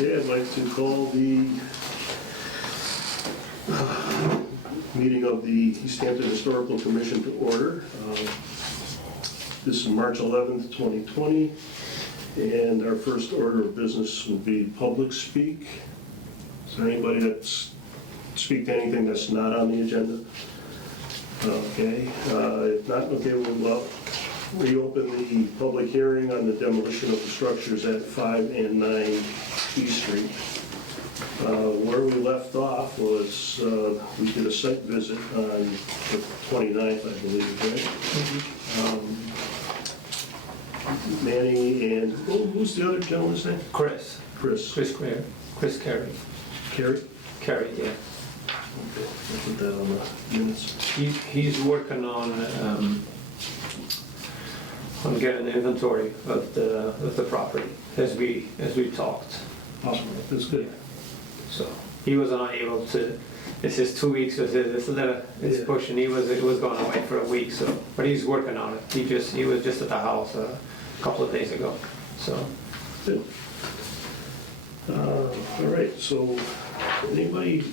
Okay, I'd like to call the meeting of the Easthampton Historical Commission to order. This is March 11th, 2020, and our first order of business will be public speak. Is there anybody that's speak to anything that's not on the agenda? Okay, if not, okay, we'll reopen the public hearing on the demolition of the structures at 5 and 9 East Street. Where we left off was we did a site visit on the 29th, I believe, right? Manny and, who's the other gentleman's name? Chris Carey. Carey, yeah. Okay, I'll put that on the minutes. He's working on getting an inventory of the property as we talked. Awesome, that's good. So he was unable to. This is 2 weeks. It's pushing. It was going away for a week. So, but he's working on it. He was just at the house a couple of days ago. So. Good. All right. So, anybody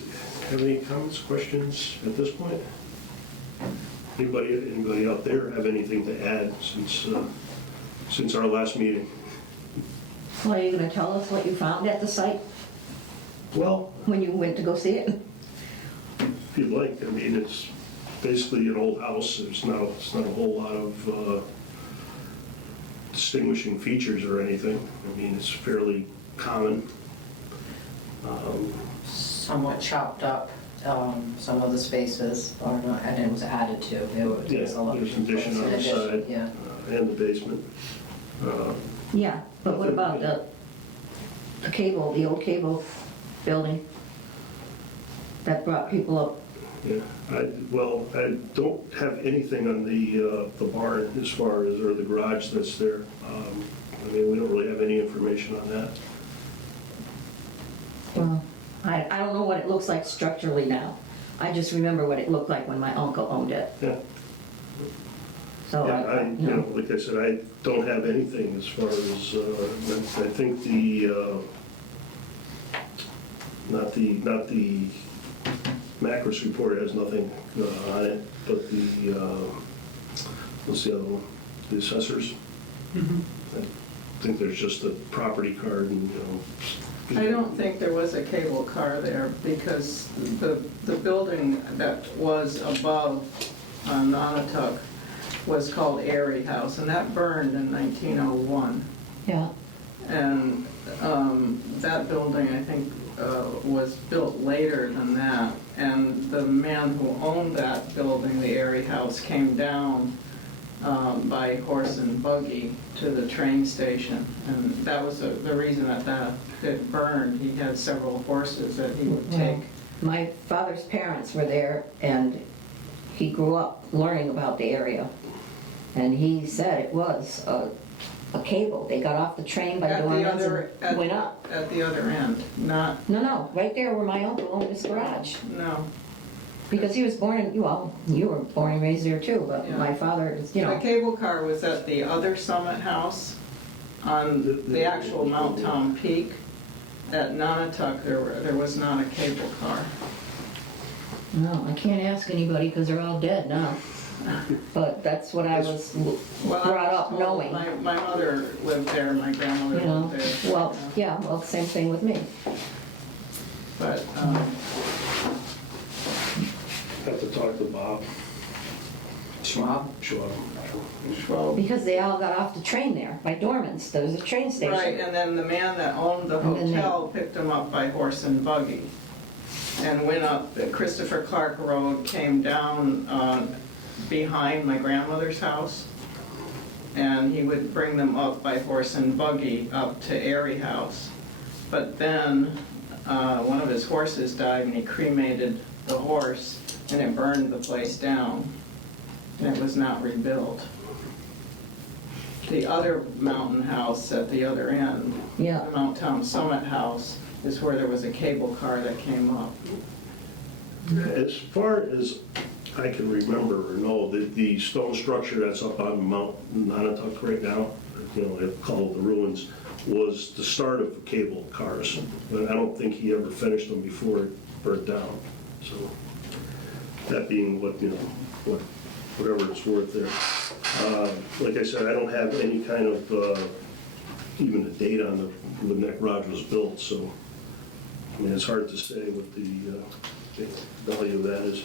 have any comments, questions at this point? Anybody out there have anything to add since our last meeting? Well, are you going to tell us what you found at the site Well, when you went to go see it? if you'd like, I mean, it's basically an old house. It's not a whole lot of distinguishing features or anything. I mean, it's fairly common. Somewhat chopped up, some of the spaces are not, and it was added to. There's an addition on the side, yeah. and the basement. Yeah, but what about the cable, the old cable building that brought people up? Yeah, I don't have anything on the barn as far as, or the garage that's there. I mean, we don't really have any information on that. Well, I don't know what it looks like structurally now. I just remember what it looked like when my uncle owned it. Yeah. So, Yeah, like I said, I don't have anything as far as, I think not the Macros report has nothing on it, but what's the other one? The assessors? Mm-hmm. I think there's just a property card and, I don't think there was a cable car there because the building that was above Nonotuck was called Airy House, and that burned in 1901. yeah. And that building, I think, was built later than that. And the man who owned that building, the Airy House, came down by horse and buggy to the train station. And that was the reason that it burned. He had several horses that he would take. My father's parents were there, and he grew up learning about the area. And he said it was a cable. They got off the train by Dorman's and went up. At the other end, not... No, right there where my uncle owned his garage. No. Because he was born in, well, you were born and raised there too, but Yeah. my father, The cable car was at the other Summit House on the actual Mount Tom Peak. At Nonotuck, there was not a cable car. No, I can't ask anybody because they're all dead now. But that's what I was brought up knowing. My mother lived there, my grandmother lived there. Well, yeah, well, same thing with me. But, have to talk to Bob. Schwab. well, Because they all got off the train there by Dorman's. There was a train station. right, and then the man that owned the And then hotel picked him up by horse and buggy and went up the Christopher Clark Road, came down behind my grandmother's house, and he would bring them up by horse and buggy up to Airy House. But then one of his horses died, and he cremated the horse, and it burned the place down, and it was not rebuilt. The other mountain house at the other end, Yeah. the Mount Tom Summit House, is where there was a cable car that came up. As far as I can remember or know, the stone structure that's up on Mount Nonotuck right now, they call it the ruins, was the start of cable cars. But I don't think he ever finished them before it burnt down. So that being whatever it's worth there. Like I said, I don't have any kind of, even a date on when that garage was built, so, I mean, it's hard to say what the value of that is.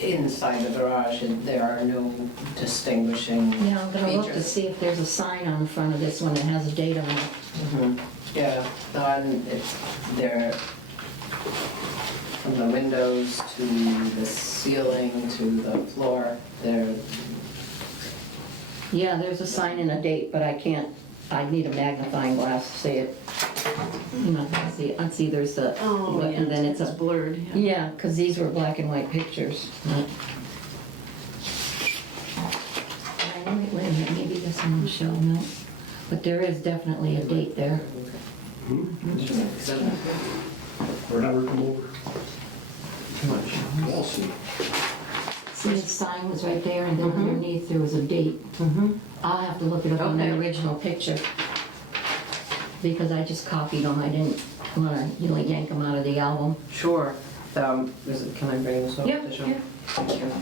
Inside the garage, there are no distinguishing features. Yeah, I'm gonna look to see if there's a sign on the front of this one that has a date on it. Mhm. Yeah, no, and they're from the windows to the ceiling to the floor, they're, Yeah, there's a sign and a date, but I need a magnifying glass to see it. You know, I see there's the, and then it's blurred. yeah, because these were black and white pictures. Wait a minute, maybe this one will show, no? But there is definitely a date there. Or have her come over. I'll see. See, the sign was right there, and then underneath there was a date. I'll have to look it up on the Okay. original picture. Because I just copied them, I didn't want to, yank them out of the album. sure. Can I bring this over Yeah, to show? yeah. Thank you.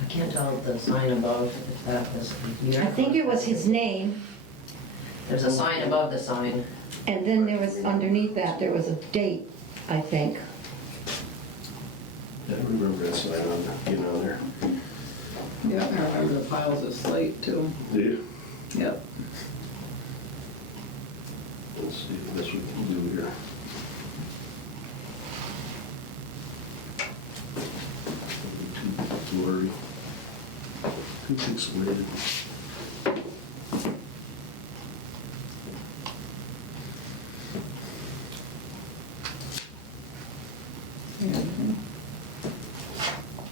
I can't tell the sign above if that was here. I think it was his name, There's a sign above the sign. and then there was, underneath that, there was a date, I think. Yeah, I remember that sign getting on there. Yeah, I remember the piles of slate too. Do you? Yep. Let's see if that's what we can do here. Too blurry. Too pixelated.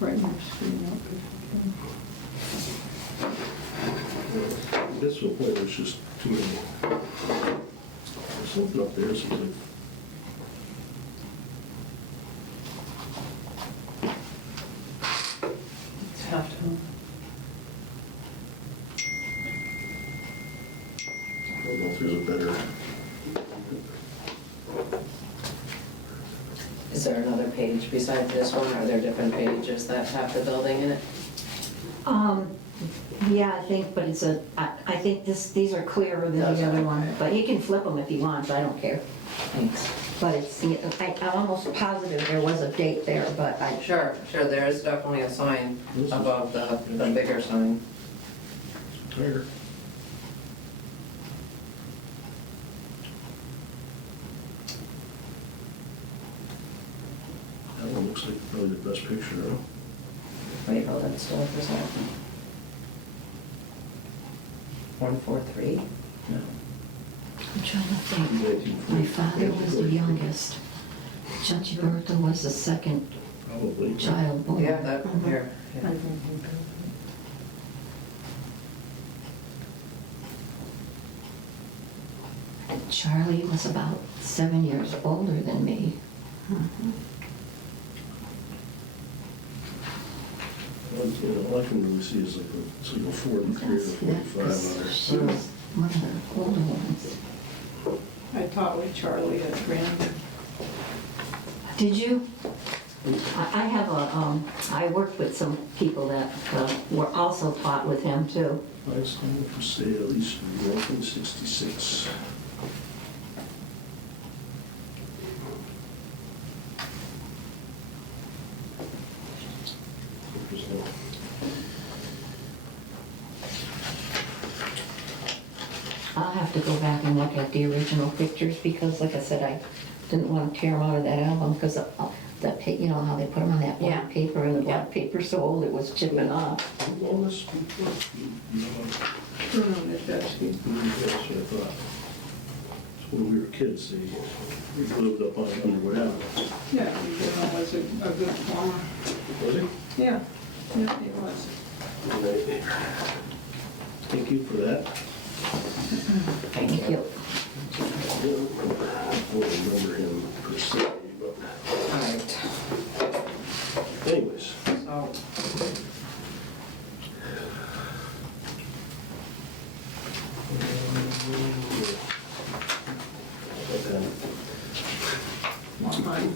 Right in your screen up This one, point, there's just too many. There's something up there, seems like. It's half tone. I don't know if there's a better. Is there another page besides this one? Are there different pages that have the building in it? Yeah, I think, but I think these are clearer than Those the are, other one. okay. But he can flip them if he wants, I don't care. Thanks. But I'm almost positive there was a date there, but Sure, there is definitely a sign above the bigger sign. Tire. That one looks like probably the best picture, huh? Wait, hold on, still for a second. 143? No. I'm trying to think. My father was the youngest. Judge Bertha was the second Probably. child born. Yeah, that, here. Yeah. Charlie was about 7 years older than me. All I can really see is it's like a 43 or That's 45 on there. She was one of the older ones. I taught with Charlie at Grand. Did you? I have I worked with some people that were also taught with him too. Last time for sale, East 1966. I'll have to go back and look at the original pictures because, like I said, I didn't want to tear them out of that album because you know how they put them on that black Yeah. paper, and the black paper's so old it was chipping off. All this before, that's what I thought. So when we were kids, we lived up on Underwood Avenue. Yeah, he was a good farmer. Was he? Yeah, yeah, he was. Thank you for that. Thank you. You. I don't remember him per se, but Anyways, So, mine.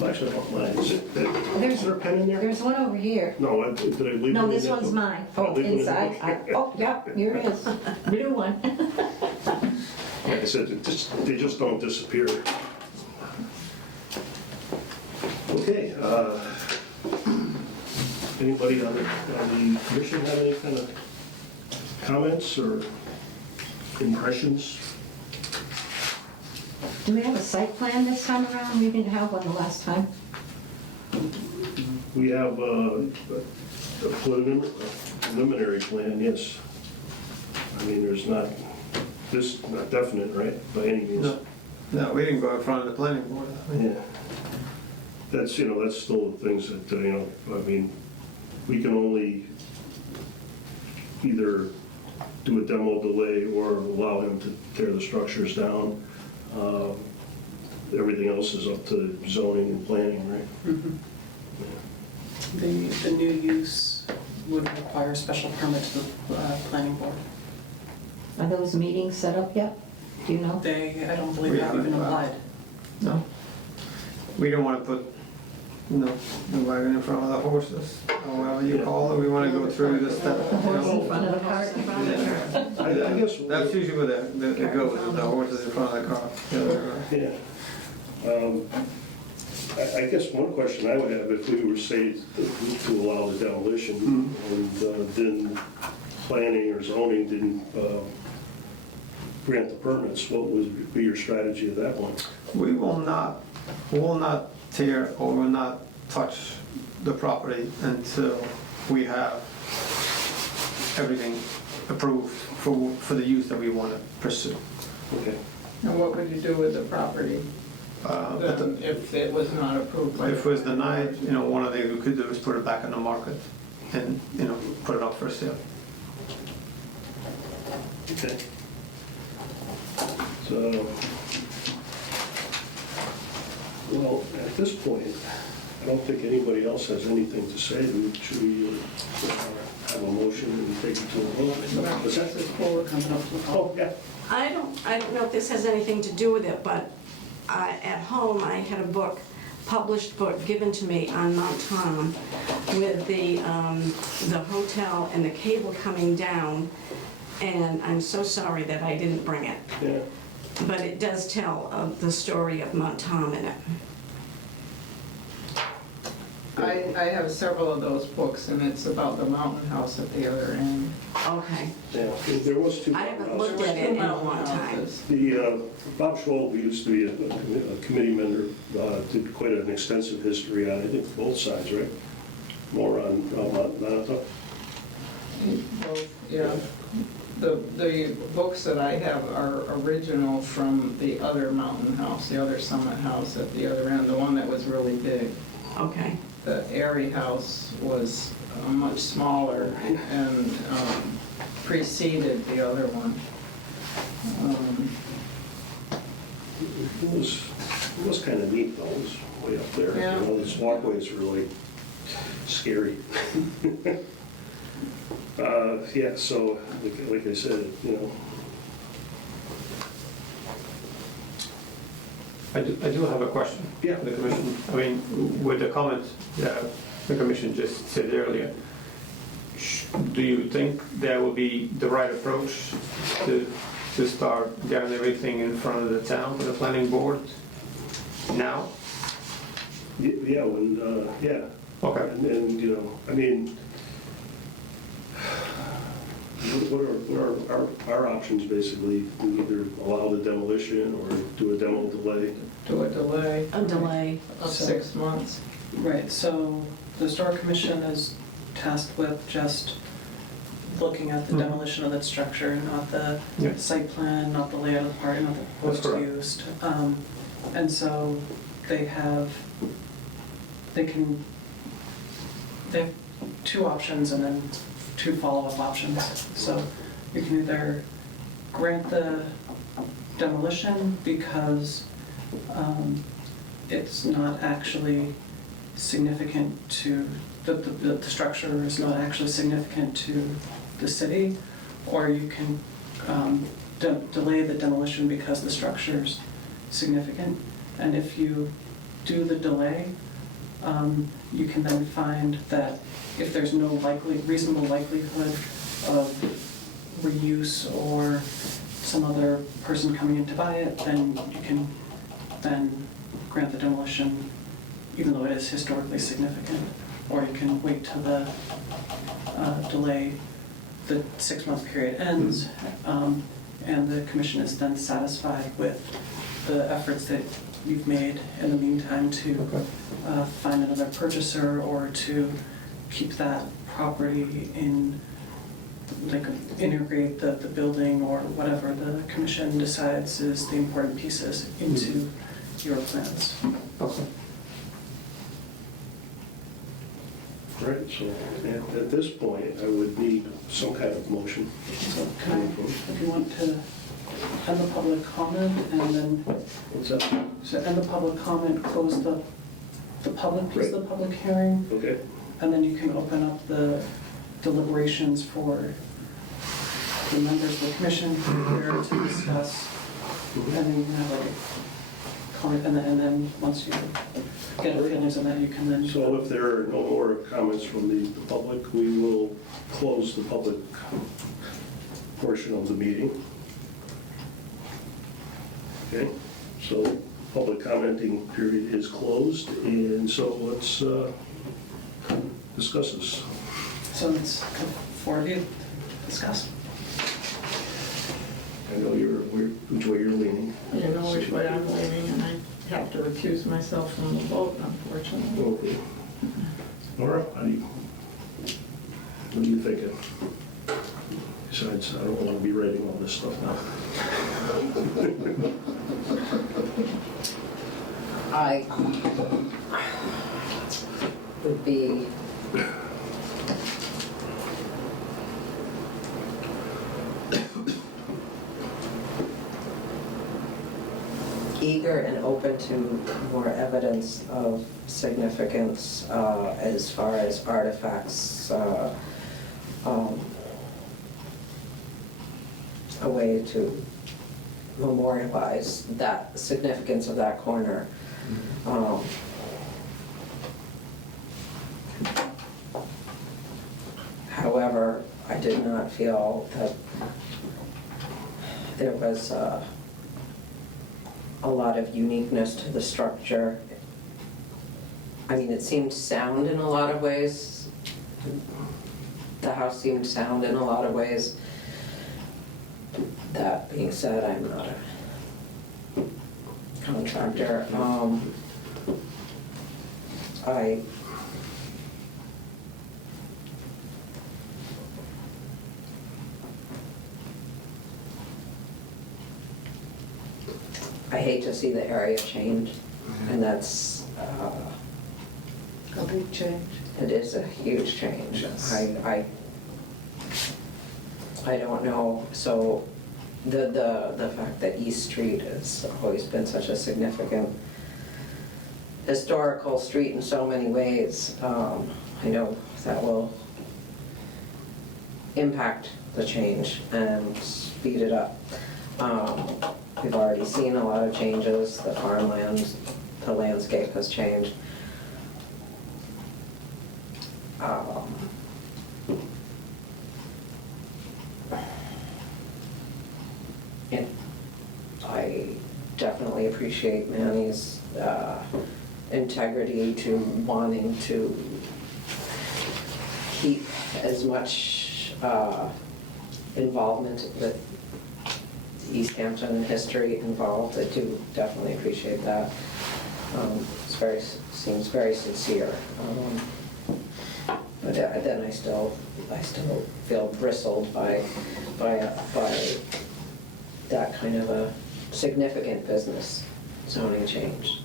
well, actually, I want mine. Is there a pen in there? There's one over here. No, did I leave it? No, in this there? one's mine. Oh, Oh, leave it in inside. there. Oh, yep, here it is. Blue one. Like I said, they just don't disappear. Okay, anybody on the commission have any kind of comments or impressions? Do we have a site plan this time around? We didn't have one the last time. We have a preliminary plan, yes. I mean, there's not definite, right, by any means. No, we didn't go in front of the planning board. Yeah. That's still the things that, I mean, we can only either do a demo delay or allow him to tear the structures down. Everything else is up to zoning and planning, right? The new use would require a special permit to the planning board. Are those meetings set up yet? Do you know? They, I don't believe We have even haven't. applied. No. We don't want to put, the wagon in front of the horses, or whatever you call it. We want to go through the step. The horse in front of the cart. I guess. That's usually where it goes, the horses in front of the car. Yeah. I guess one question I would have, if we were say to allow the demolition and then planning or zoning didn't grant the permits, what would be your strategy of that one? We will not tear or will not touch the property until we have everything approved for the use that we want to pursue. Okay. And what would you do with the property then if it was not approved by? If it was denied, one of the things we could do is put it back on the market and, put it up for sale. Okay. So, well, at this point, I don't think anybody else has anything to say. Should we have a motion and take it to a vote? Is that it? Well, we're coming up to the Oh, yeah. I don't know if this has anything to do with it, but at home, I had a book, published book given to me on Mount Tom with the hotel and the cable coming down, and I'm so sorry that I didn't bring it. Yeah. But it does tell the story of Mount Tom in it. I have several of those books, and it's about the mountain house at the other end. Okay. Yeah, there was two. I haven't looked at it in a long time. Houses. The, Bob Schwab, who used to be a committee member, did quite an extensive history on, I think, both sides, right? More on Montauk. Both, yeah. The books that I have are original from the other mountain house, the other summit house at the other end, the one that was really big. Okay. The Airy House was much smaller and preceded the other one. It was kind of neat, though. It was way up there. Yeah. Those walkways were really scary. Yeah, so, like I said, I do have a question. Yeah. for the commission. I mean, with the comments that the commission just said earlier, do you think that would be the right approach to start getting everything in front of the town, for the planning board now? yeah, yeah. Okay. And, I mean, what are our options, basically? We either allow the demolition or do a demo delay. Do a delay A delay. of 6 months. Right, so the historic commission is tasked with just looking at the demolition of that structure, not the Yeah. site plan, not the layout of the park, not the That's correct. post-used. And so they have two options and then two follow-up options. So you can either grant the demolition because it's not actually significant to, the structure is not actually significant to the city, or you can delay the demolition because the structure's significant. And if you do the delay, you can then find that if there's no reasonable likelihood of reuse or some other person coming in to buy it, then you can then grant the demolition even though it is historically significant. Or you can wait till the delay, the 6-month period ends, and the commission is then satisfied with the efforts that you've made in the meantime to find another purchaser or to keep that property in, like, integrate the building or whatever the commission decides is the important pieces into your plans. Okay. All right, so at this point, I would need some kind of motion. So can I, if you want to end the public comment and then, What's that? so end the public comment, close the public piece of the public hearing, Okay, and then you can open up the deliberations for the members of the commission here to discuss. And then you can have like a comment, and then once you get feelings on that, you can then. so if there are no more comments from the public, we will close the public portion of the meeting. Okay, so public commenting period is closed, and so let's discuss this. So it's for you to discuss. I know which way you're leaning. You know which way I'm leaning, and I have to recuse myself from the vote, unfortunately. Okay. Laura, what are you thinking? Besides, I don't want to be writing all this stuff now. I would be eager and open to more evidence of significance as far as artifacts, a way to memorialize that significance of that corner. However, I did not feel that there was a lot of uniqueness to the structure. I mean, it seemed sound in a lot of ways. The house seemed sound in a lot of ways. That being said, I'm not a contractor. I hate to see the area change, and that's A big change. it is a huge change. Yes. I don't know. So the fact that East Street has always been such a significant historical street in so many ways, I know that will impact the change and speed it up. We've already seen a lot of changes. The farmland, the landscape has changed. And I definitely appreciate Manny's integrity to wanting to keep as much involvement with Easthampton history involved. I do definitely appreciate that. Seems very sincere. But then I still feel bristled by that kind of a significant business zoning change,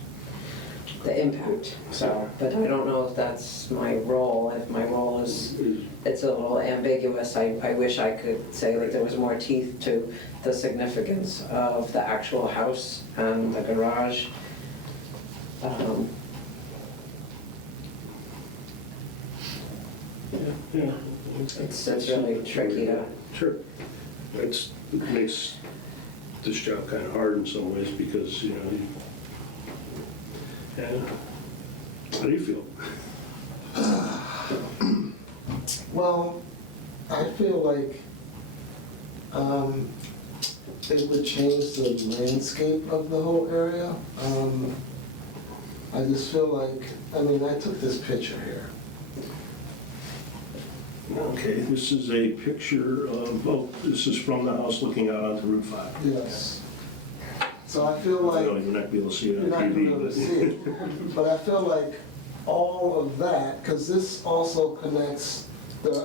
the impact. So, but I don't know if that's my role. If my role is, it's a little ambiguous. I wish I could say like there was more teeth to the significance of the actual house and the garage. Yeah. It's really tricky to, Sure. It makes this job kind of hard in some ways because, yeah. How do you feel? Well, I feel like it would change the landscape of the whole area. I just feel like, I took this picture here. Okay, this is a picture of, this is from the house looking out onto Route 5. Yes. So I feel I like, know you're not gonna be able to see it you're on not gonna be able to TV, see it, but I feel like all of that, because this also connects the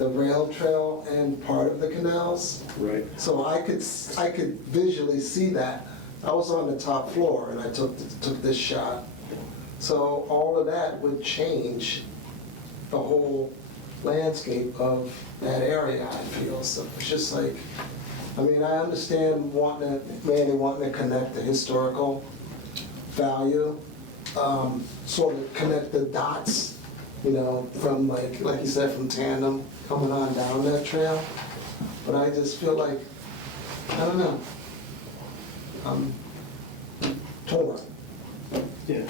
rail trail and part of the canals. but, right. So I could visually see that. I was on the top floor and I took this shot. So all of that would change the whole landscape of that area, I feel. So it's just like, I understand Manny wanting to connect the historical value, sort of connect the dots, from like you said, from Tandem coming on down that trail. But I just feel like, I don't know, I'm torn. Yeah.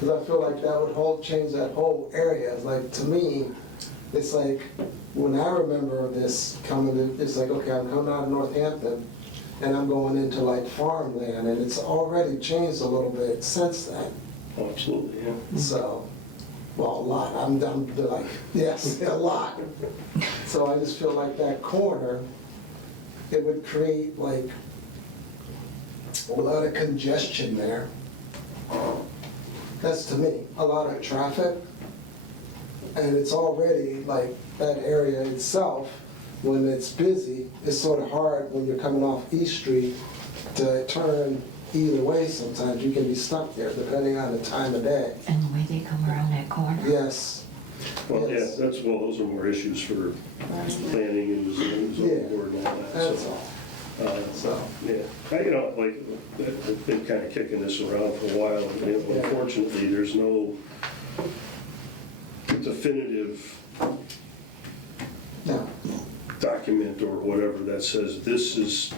Because I feel like that would change that whole area. Like, to me, it's like, when I remember this coming in, it's like, okay, I'm coming out of Northampton, and I'm going into like farmland, and it's already changed a little bit since then. Oh, absolutely, yeah. So, well, a lot. I'm like, yes, a lot. So I just feel like that corner, it would create like a lot of congestion there. That's to me, a lot of traffic. And it's already like that area itself, when it's busy, it's sort of hard when you're coming off East Street to turn either way sometimes. You can be stuck there depending on the time of day. And the way they come around that corner. Yes. Well, yeah, Yes. those are more issues for planning and the zoning Yeah. board and all that. That's so, all. So, yeah, I've been kind of kicking this around for a while. Yeah. Unfortunately, there's no definitive No. document or whatever that says this is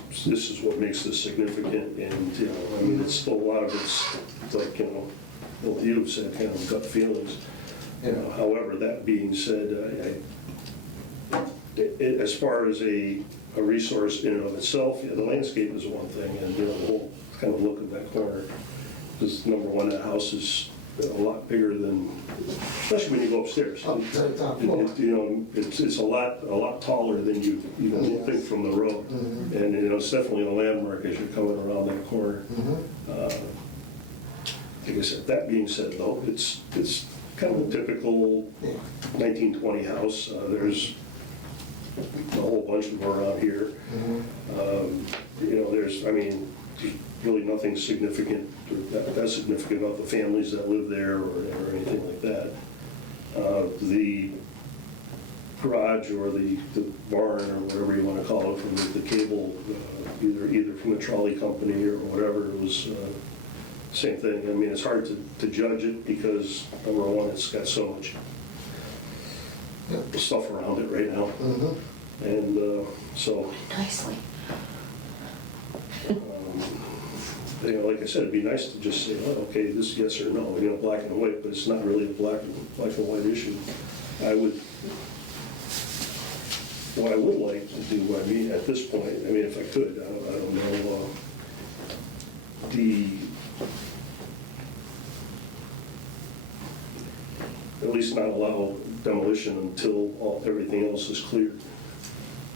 what makes this significant. And, it's still, a lot of it's like, what you said, kind of gut feelings. However, that being said, as far as a resource in and of itself, the landscape is one thing, and the whole kind of look of that corner. Because number one, that house is a lot bigger than, especially when you go upstairs. Up to the top floor. It's a lot taller than you even Yes. think from the road, Mhm. and it's definitely a landmark as you're coming around that corner. Like I said, that being said, though, it's kind of a typical Yeah. 1920 house. There's a whole bunch of them around here. There's really nothing significant, that's significant about the families that live there or anything like that. The garage or the barn or whatever you want to call it from the cable, either from the trolley company or whatever, it was same thing. It's hard to judge it because, number one, it's got so much stuff around it right now. And so, Nicely. like I said, it'd be nice to just say, oh, okay, this yes or no, black and white, but it's not really a black and white issue. What I would like to do, at this point, if I could, I don't know, at least not allow demolition until everything else is cleared,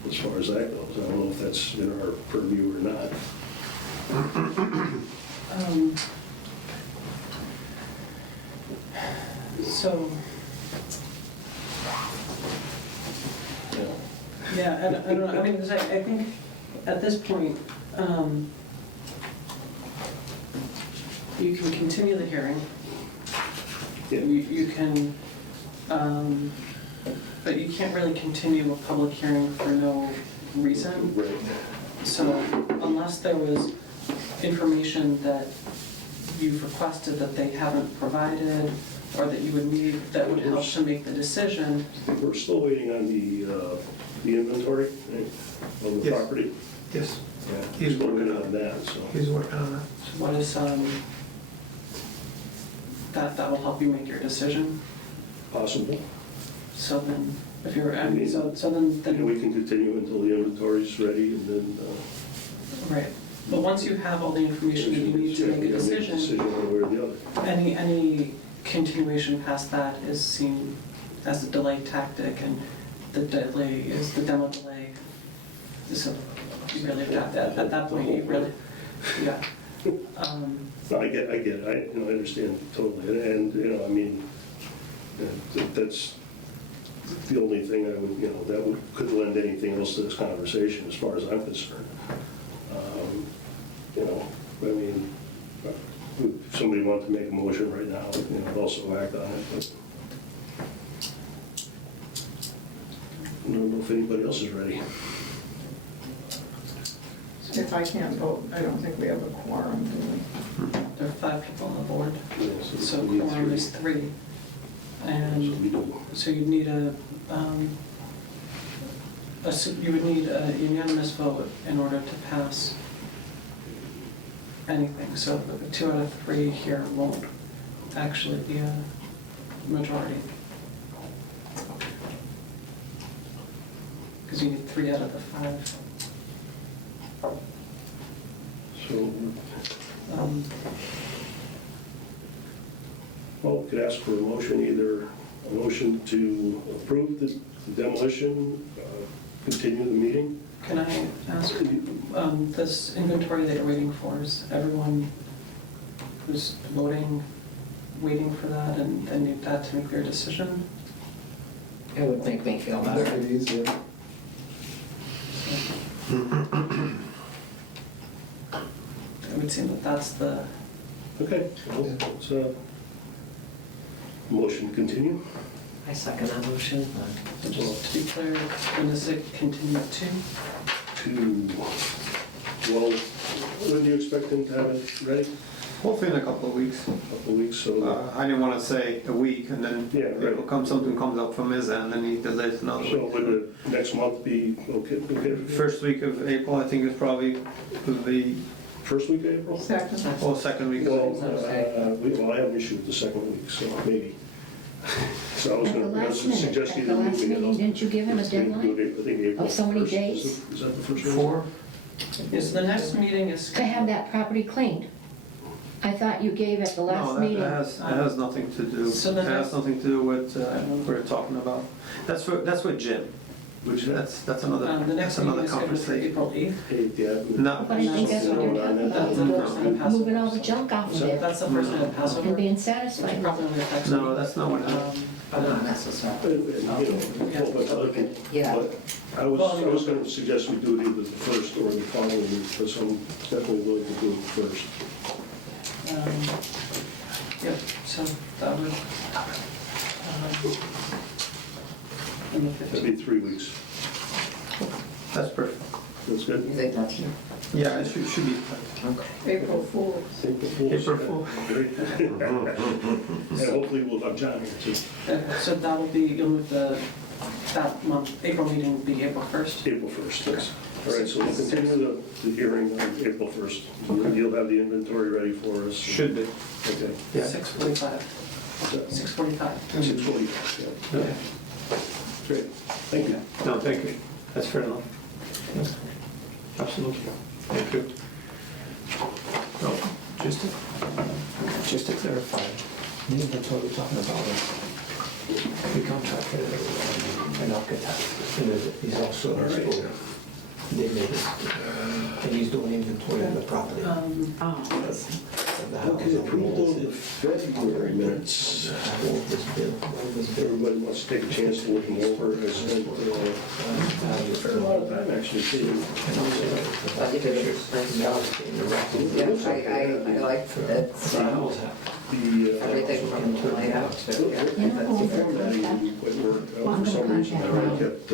as far as that goes. I don't know if that's in our purview or not. So, yeah, I don't know, because I think at this point, you can continue the hearing. Yeah. You can, but you can't really continue a public hearing for no reason. Right. So unless there was information that you've requested that they haven't provided, or that you would need that would help to make the decision. We're still waiting on the inventory, right, of the Yes. property. Yes, Yeah, He's working working on that, so. he's working on that. So what is, that will help you make your decision? Possible. So then, if you're, I mean, so then, And we can continue until the inventory's ready, and then. right. But once you have all the information that you need to make a decision, one way or the other. any continuation past that is seen as a delay tactic, and the delay is the demo delay. So you really have to, at that point, you really, yeah. No, I get it, I understand totally, and, I mean, that's the only thing I would, that could lend anything else to this conversation, as far as I'm concerned. I mean, if somebody wants to make a motion right now, I'd also act on it, but I don't know if anybody else is ready. If I can't vote, I don't think we have a quorum, do we? There are 5 people on the board, Yeah, so we need quorum three. is 3. So And we do. so you'd need you would need a unanimous vote in order to pass anything. So 2 out of 3 here won't actually be a majority. Because you need 3 out of the 5. So, Um, well, we could ask for a motion, either a motion to approve the demolition, continue the meeting. Can I ask, this inventory that you're waiting for, is everyone who's voting waiting for that and they need that to make their decision? It would make me feel Make better. it easier. It would seem that that's the, Okay, well, it's a motion to continue. I second that motion. just to be clear, when does it continue to? Well, when do you expect them to have it ready? Hopefully in a couple of weeks. A couple of weeks, so, I didn't want to say a week, and then Yeah, right. it'll come, something comes up from his end, and he delays another so week. would the next month be okay? First week of April, I think, is probably the, First week of April? Second. or second week of Well, April. well, I have an issue with the second week, so maybe. So I was At the going to last minute, suggest at either the last moving it meeting, up. didn't you give him a deadline I think April of so many 1st. days? Is that the first one? 4? Is the next meeting is to have that property cleaned? I thought you gave at the No, last that meeting. has nothing to do, So it then has nothing to do with what we're talking about. That's what Jim, Which, that's another, The next that's meeting another is scheduled for conversation. April 8th. yeah. No. But I think that's what you're talking about, moving all the junk off of So there that's the first night of Passover. and being Which satisfied. probably only affects No, me. that's not what happened. But not necessarily. Yeah. But I was going to suggest we do it either the first or the following week, because I'm definitely willing to do it first. Yep, so that would, in the That'd 15th. be 3 weeks. That's perfect. That's good? You think that's, Yeah, it should be. April Fool's. April Fool's. April Fool. Great. And hopefully we'll have John here too. So that will be, you'll move that month, April meeting will be April 1st? April 1st, yes. All right, so we'll continue the hearing on April 1st. You'll have the inventory ready for us. Should be. Okay. Yeah. 6:45. 6:45. 6:40, yeah. Okay. Great, thank you. No, thank you. That's fair enough. Absolutely. Thank you. No, Just to clarify, the inventory we're talking about is the contractor and architect, and he's also an explorer. They made it, and he's doing inventory of the property. Of the house. Okay, approval of the February minutes. All this bill, all this bill. Everybody wants to take a chance to look them over. I spent a fair amount of time actually seeing. I think it is, nice job. Yeah, I like that, everything from the layout to, yeah. The formatting would work. For some reason, I kept,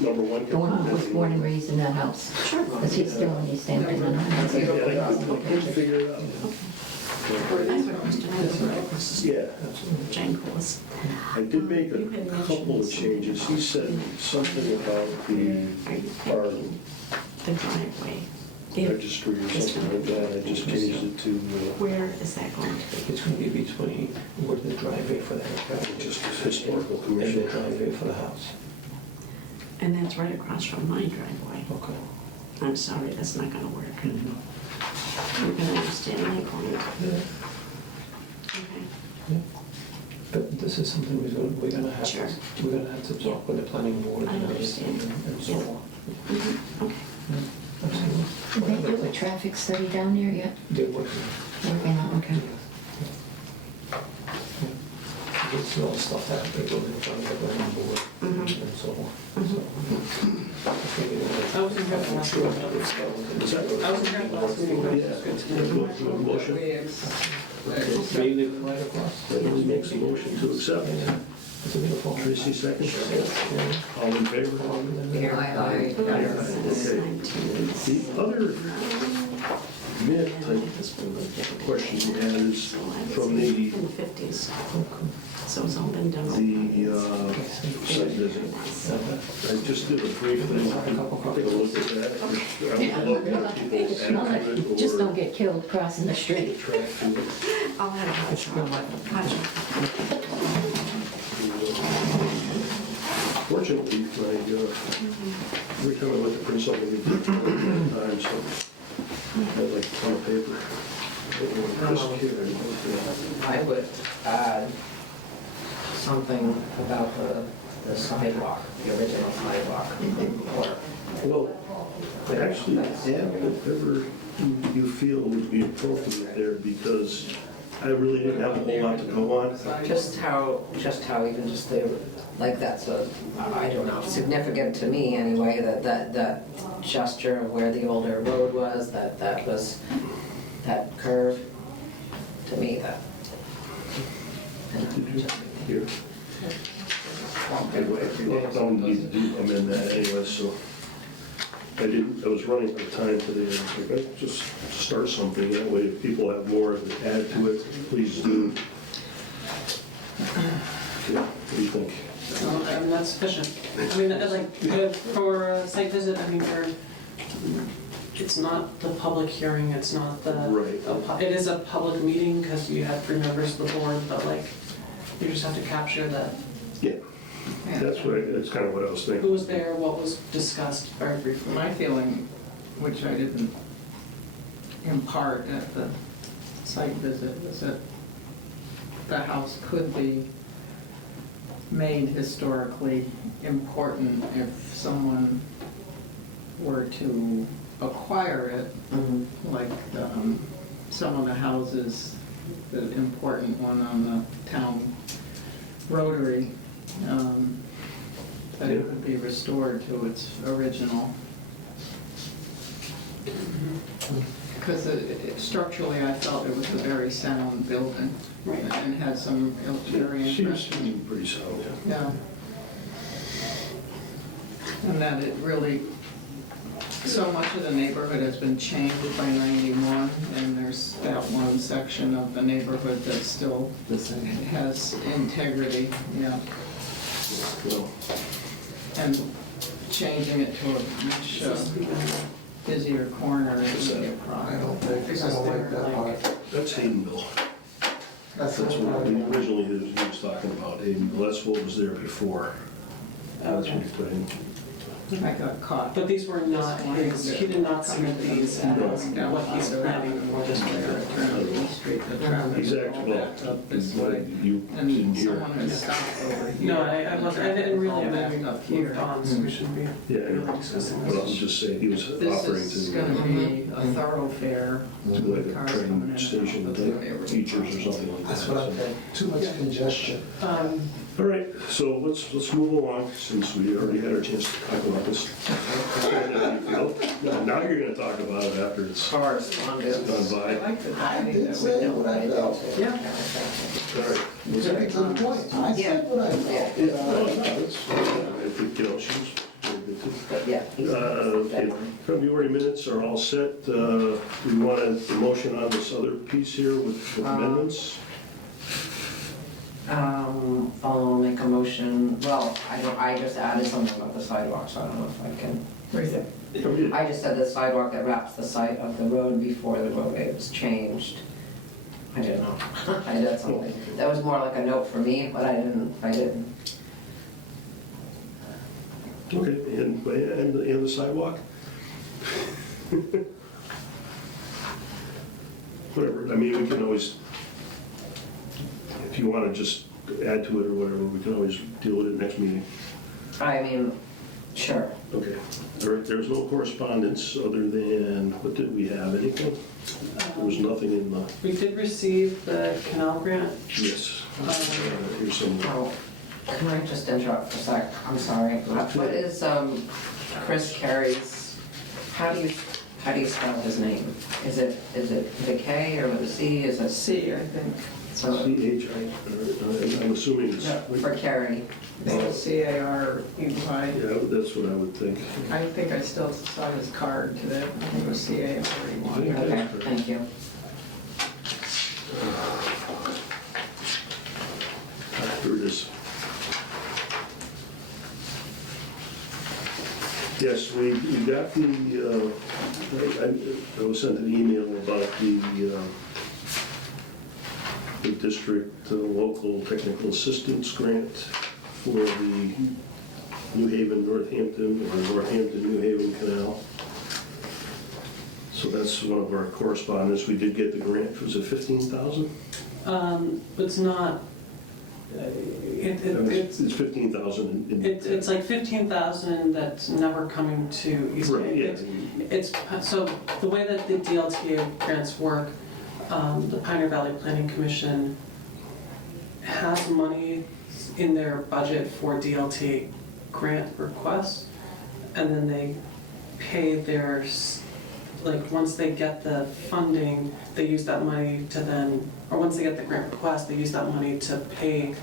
number one. The one who was born and raised in that house. Because he's still in Easthampton. And I'm Yeah, I couldn't figure it out. I have a question. Yeah, Jane Corliss. I did make a couple of changes. He said something about our The driveway. registry or something like that. I just changed it to Where is that going to be? It's gonna be between where the driveway for the house just historical and the commission. driveway for the house. And that's right across from my driveway. Okay. I'm sorry, that's not gonna work. Mhm. You can understand my point. Yeah. Okay. But this is something we're gonna have Sure. to, we're gonna have to talk with the planning board I and understand. everything and so Yeah. on. Mhm. Okay. Absolutely. Did they do a traffic study down there yet? They're working. Working on, okay. It's all stuff that they go in front of the planning board Mhm. and so on. Mhm. I wasn't here for last meeting. Is that I wasn't here for last meeting, but Yeah. it's good to know. Do you have a motion? May you live right across? Emily makes a motion to accept. It's a beautiful. Tracy seconds. All in favor? This is Okay. 19. The other myth type question we had is from the In the 50s, so it's all been done. site visit. I just did a brief thing, take a look at that. I would look at people's accurate Just or don't get killed crossing the street. track to I'll have a hot chocolate. Hot chocolate. Fortunately, every time I went to print something, we did time, so I had like a ton of paper. I would add something about the sidewalk, the original sidewalk. Well, actually, add whatever you feel would be appropriate there, because I really didn't have a whole lot to go on. Just how even just the, like that's a, I don't know, significant to me anyway, that gesture of where the older road was, that was, that curve, to me, that. Here. Anyway, I don't need to amend that anyway, so I was running out of time today, I was like, let's just start something, that way if people have more to add to it, please do. Yeah, what do you think? I mean, that's sufficient. I mean, for a site visit, I mean, it's not the public hearing, it's not the. Right. It is a public meeting because you have 3 members of the board, but like, you just have to capture that. Yeah, that's kind of what I was thinking. Who was there, what was discussed very briefly. My feeling, which I didn't impart at the site visit, was that the house could be made historically important if someone were to acquire it, like some of the houses, the important one on the town rotary, that it could be restored to its original. Because structurally, I felt it was a very sound building. Right. And had some very Seems interesting. pretty sound, Yeah. And that it really, so much of the neighborhood has been changed by 91, and there's that one section of the neighborhood that still has integrity, yeah. Well, And changing it to a much busier corner is a I problem. don't like that part. that's Haydenville. That's That's what what originally he was talking about, Haydenville. That's what was there before. That's what he put in. I got caught. But these were not his, he did not submit these as what he's planning for this year. The traffic Exactly, well, backed up this way. you didn't And hear. someone has stopped over here. No, I wasn't, I didn't really, All I backed mean, up we here. moved on, so we shouldn't be Yeah, I really know. discussing But I was this. just saying, he was This offering is to gonna be a thoroughfare. do like a Cars coming in train and out station of the type neighborhood. features or something like that. That's what I think, too much congestion. All right, so let's move along, since we already had our chance to talk about this. Now you're gonna talk about it after it's gone Correspondence. I by. like the I dining did that say we what I felt. Yeah. All right. Getting to the point. I said what I Yeah, felt. no, it's, I think, she was very good. But yeah. Okay, February minutes are all set. We want a motion on this other piece here with amendments. I'll make a motion, well, I just added something about the sidewalk, so I don't know if I can. I just said the sidewalk that wraps the site of the road before the roadway was changed. I didn't know, I did something. That was more like a note for me, but I didn't. Okay, and the sidewalk? Whatever, I mean, we can always, if you want to just add to it or whatever, we can always deal with it next meeting. I mean, sure. Okay, all right, there's no correspondence other than, what did we have, anything? There was nothing in the, We did receive the canal grant. yes. Here's some, Oh, can I just interrupt for a sec? I'm sorry. What is Chris Carey's, how do you spell his name? Is it with a K or with a C? Is it C, I think. so? C-H-I, I'm assuming it's, For Carey. C-A-R-E-Y. yeah, that's what I would think. I think I still saw his card today. I think it was C-A-R-E-Y. Okay, thank you. Here it is. Yes, we got the, I was sent an email about the district local technical assistance grant for the New Haven, Northampton, or Northampton, New Haven Canal. So that's one of our correspondence. We did get the grant. Was it 15,000? It's not, It's 15,000. it's like 15,000 that's never coming to East Right, yeah. It's, so the way that the DLTA grants work, the Pioneer Valley Planning Commission has money in their budget for DLTA grant requests, and then they pay their, like, once they get the funding, they use that money to then, or once they get the grant request, they use that money to pay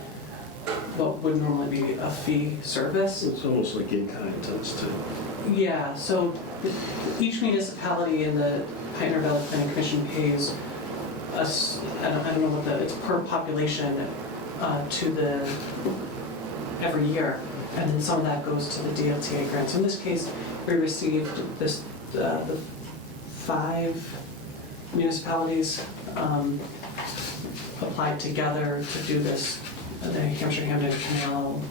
what would normally be a fee service. It's almost like in-kind types too. Yeah, so each municipality in the Pioneer Valley Planning Commission pays us, I don't know what it's per population to the, every year. And then some of that goes to the DLTA grants. In this case, we received this, the 5 municipalities applied together to do this, the Hampshire-Hamden Canal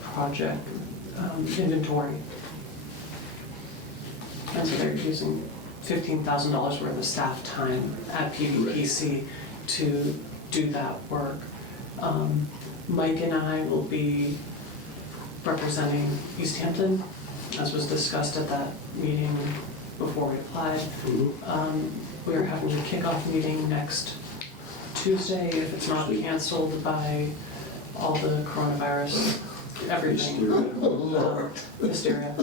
project inventory. And so they're using $15,000 worth of staff time at PVPC to do that work. Mike and I will be representing Easthampton, as was discussed at that meeting before we applied. We are having a kickoff meeting next Tuesday, if it's not canceled by all the coronavirus, everything. Hysteria.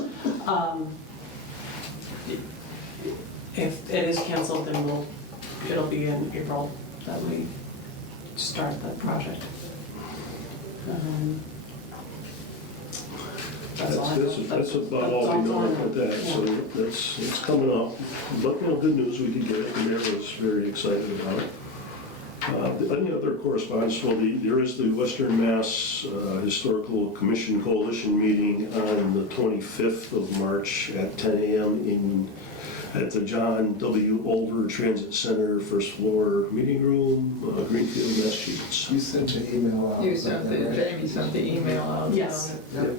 If it is canceled, then it'll be in April that we start the project. That's about all we know about that, so it's coming up. But, good news, we did get it, and Mayor was very excited about it. Any other correspondence? Well, there is the Western Mass Historical Commission Coalition meeting on the 25th of March at 10 a.m. at the John W. Olver Transit Center, first floor meeting room, Greenfield, Massachusetts. You sent an email out. You sent Jamie sent the email out. Yes. Yep.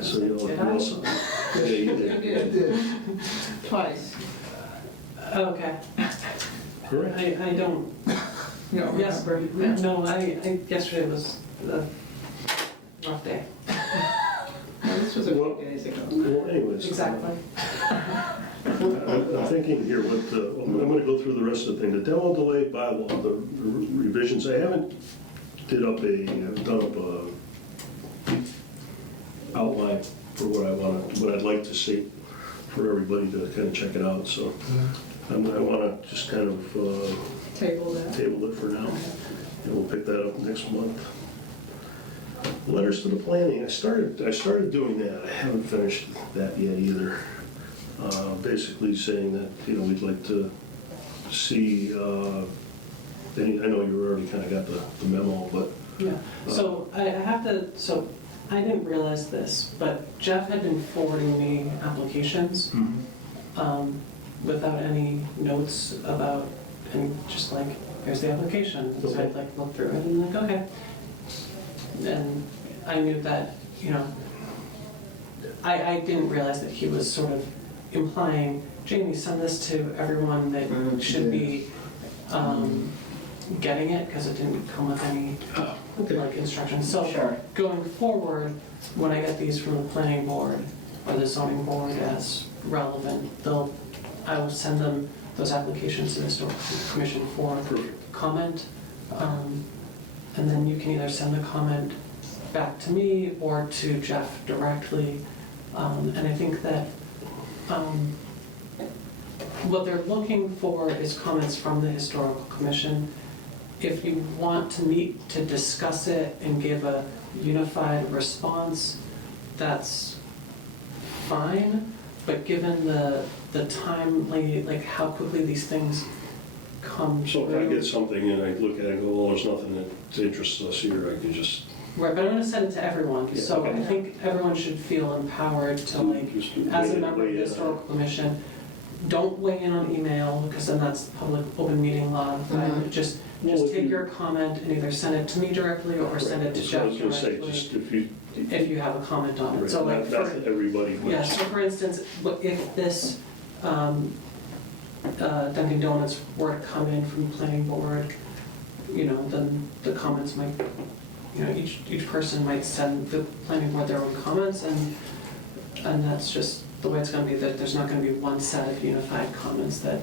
So you'll also, yeah, you You did. did, twice. Okay. Correct. I don't, You don't yes, remember? no, I yesterday was a rough day. No, this was a few days ago. Well, anyways. Exactly. I'm thinking here, I'm going to go through the rest of the thing. The demo delay bylaw, the revisions, I haven't done up a outline for what I'd like to see for everybody to kind of check it out. So I want to just kind of Table that. table it for now, and we'll pick that up next month. Letters to the planning, I started doing that, I haven't finished that yet either. Basically saying that, we'd like to see, I know you already kind of got the memo, but. Yeah, so I have to, so I didn't realize this, but Jeff had been forwarding me applications without any notes about, and just like, here's the application. So I'd like look through it and like, okay. And I knew that, I didn't realize that he was sort of implying, Jamie, send this to everyone that should be getting it, because it didn't come with any like instructions. So Sure. going forward, when I get these from the planning board or the zoning board as relevant, I will send them those applications to the historical commission for comment. And then you can either send the comment back to me or to Jeff directly. And I think that what they're looking for is comments from the historical commission. If you want to meet to discuss it and give a unified response, that's fine. But given the timely, like how quickly these things come So if I through. get something and I look at it and go, well, there's nothing that interests us here, I can just. Right, but I'm gonna send it to everyone, Yeah, so okay. I think everyone should feel empowered to like, just as a weigh- member of the weigh in. historical commission, don't weigh in on email, because then that's public open meeting law. Just Well, if take you- your comment and either send it to me directly or send it to So I Jeff was gonna say, directly, just if you have a comment on it. So like, not for, that everybody would. yeah, so for instance, if this Dunkin' Donuts were to come in from the planning board, then the comments might, each person might send the planning board their own comments, and that's just the way it's gonna be, that there's not gonna be one set of unified comments that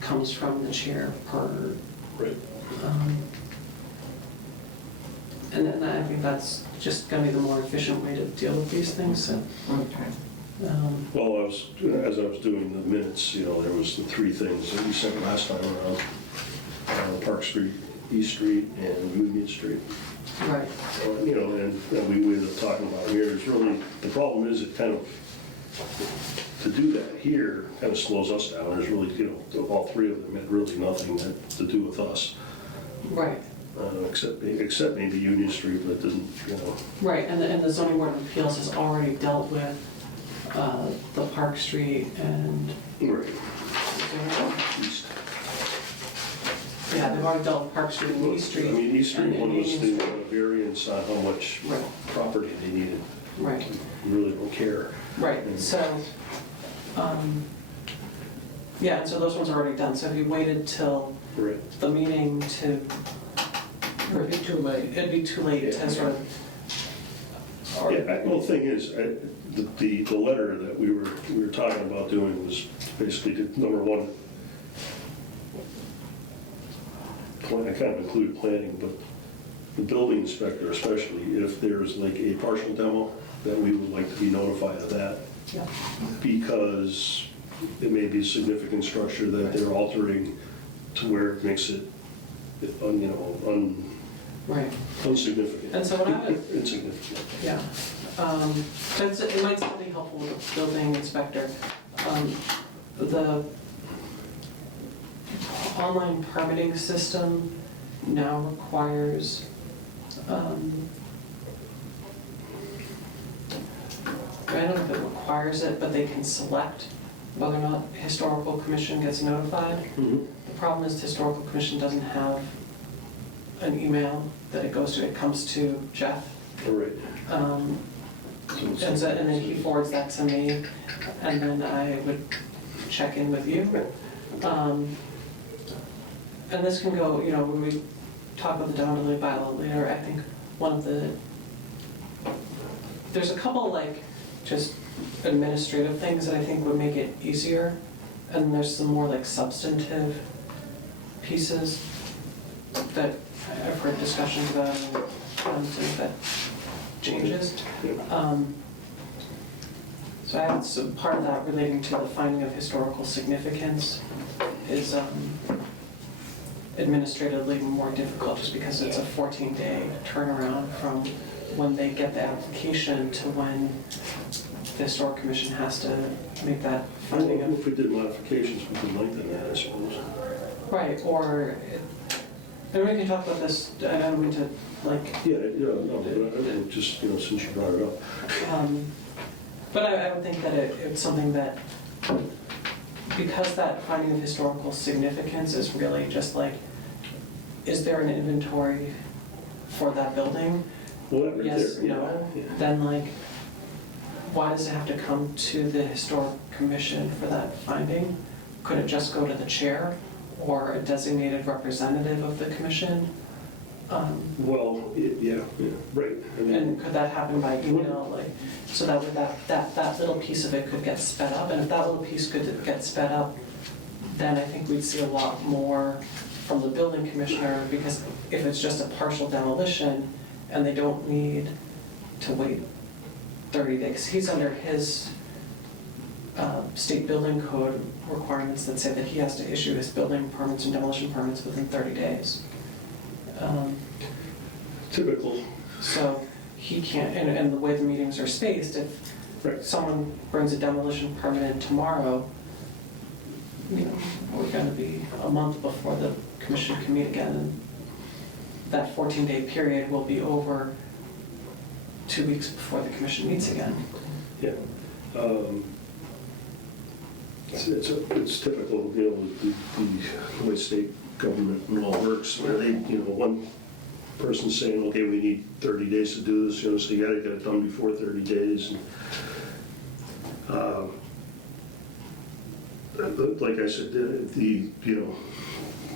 comes from the chair per. Right. And then I think that's just gonna be the more efficient way to deal with these things, so. Well, as I was doing the minutes, there was the three things that we sent last time around. Park Street, East Street, and Union Street. Right. And we ended up talking about here, is really, the problem is it kind of, to do that here kind of slows us down. There's really, all three of them had really nothing to do with us, Right, except maybe Union Street, but it didn't, right, and the zoning board of appeals has already dealt with the Park Street and. Right. Yeah, they've already dealt with Park Street and East Street. I mean, East Street and one was Union the Street. variance on how much Right. property they needed. Right, We really don't care. right, so, yeah, and so those ones are already done, so if you waited till Right. the meeting to. It'd be too late. It'd be too late to sort of. Well, the thing is, the letter that we were talking about doing was basically, number one, I kind of included planning, but the building inspector especially, if there's like a partial demo, that we would like to be notified of that. Yeah. Because it may be a significant structure that they're altering to where it makes it, Right, insignificant. and so what I would. Insignificant. Yeah, it might still be helpful with the building inspector. The online permitting system now requires, I don't know if it requires it, but they can select whether or not historical commission gets notified. Mhm. The problem is the historical commission doesn't have an email that it goes to, it comes to Jeff. All right. And then he forwards that to me, and then I would check in with you. And this can go, when we talk about the down-delay bylaw later, I think there's a couple like just administrative things that I think would make it easier, and there's some more like substantive pieces that I've heard discussions about and that changes. So I had some part of that relating to the finding of historical significance is administratively more difficult just because it's a 14-day turnaround from when they get the application to when the Historic Commission has to make that finding of. If we did modifications, we could lengthen that, I suppose. Right, or, and we can talk about this, I don't mean to, like, Yeah, no, but just, since you brought it up. but I would think that it's something that, because that finding of historical significance is really just like, is there an inventory for that building? Well, that right Yes, there, yeah, no, yeah. then like, why does it have to come to the Historic Commission for that finding? Could it just go to the chair or a designated representative of the commission? Well, yeah, right. I mean, And could that happen by email, like, so that would that little piece of it could get sped up? And if that little piece could get sped up, then I think we'd see a lot more from the building commissioner, because if it's just a partial demolition and they don't need to wait 30 days, he's under his state building code requirements that say that he has to issue his building permits and demolition permits within 30 days. Typical. So he can't, and the way the meetings are spaced, if Right. someone brings a demolition permit in tomorrow, we're gonna be a month before the commission can meet again, and that 14-day period will be over 2 weeks before the commission meets again. Yeah. It's typical, the way state government law works, where they, one person's saying, okay, we need 30 days to do this, so you gotta get it done before 30 days. And, like I said,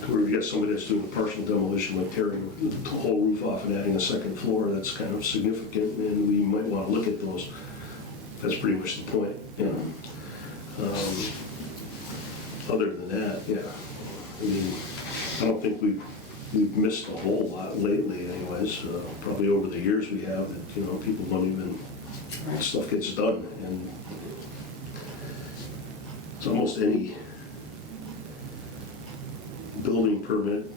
where we got somebody that's doing a partial demolition, like tearing the whole roof off and adding a second floor, that's kind of significant, and we might want to look at those. That's pretty much the point, Other than that, yeah. I mean, I don't think we've missed a whole lot lately anyways. Probably over the years we have, that, people don't even, stuff gets done. And it's almost any building permit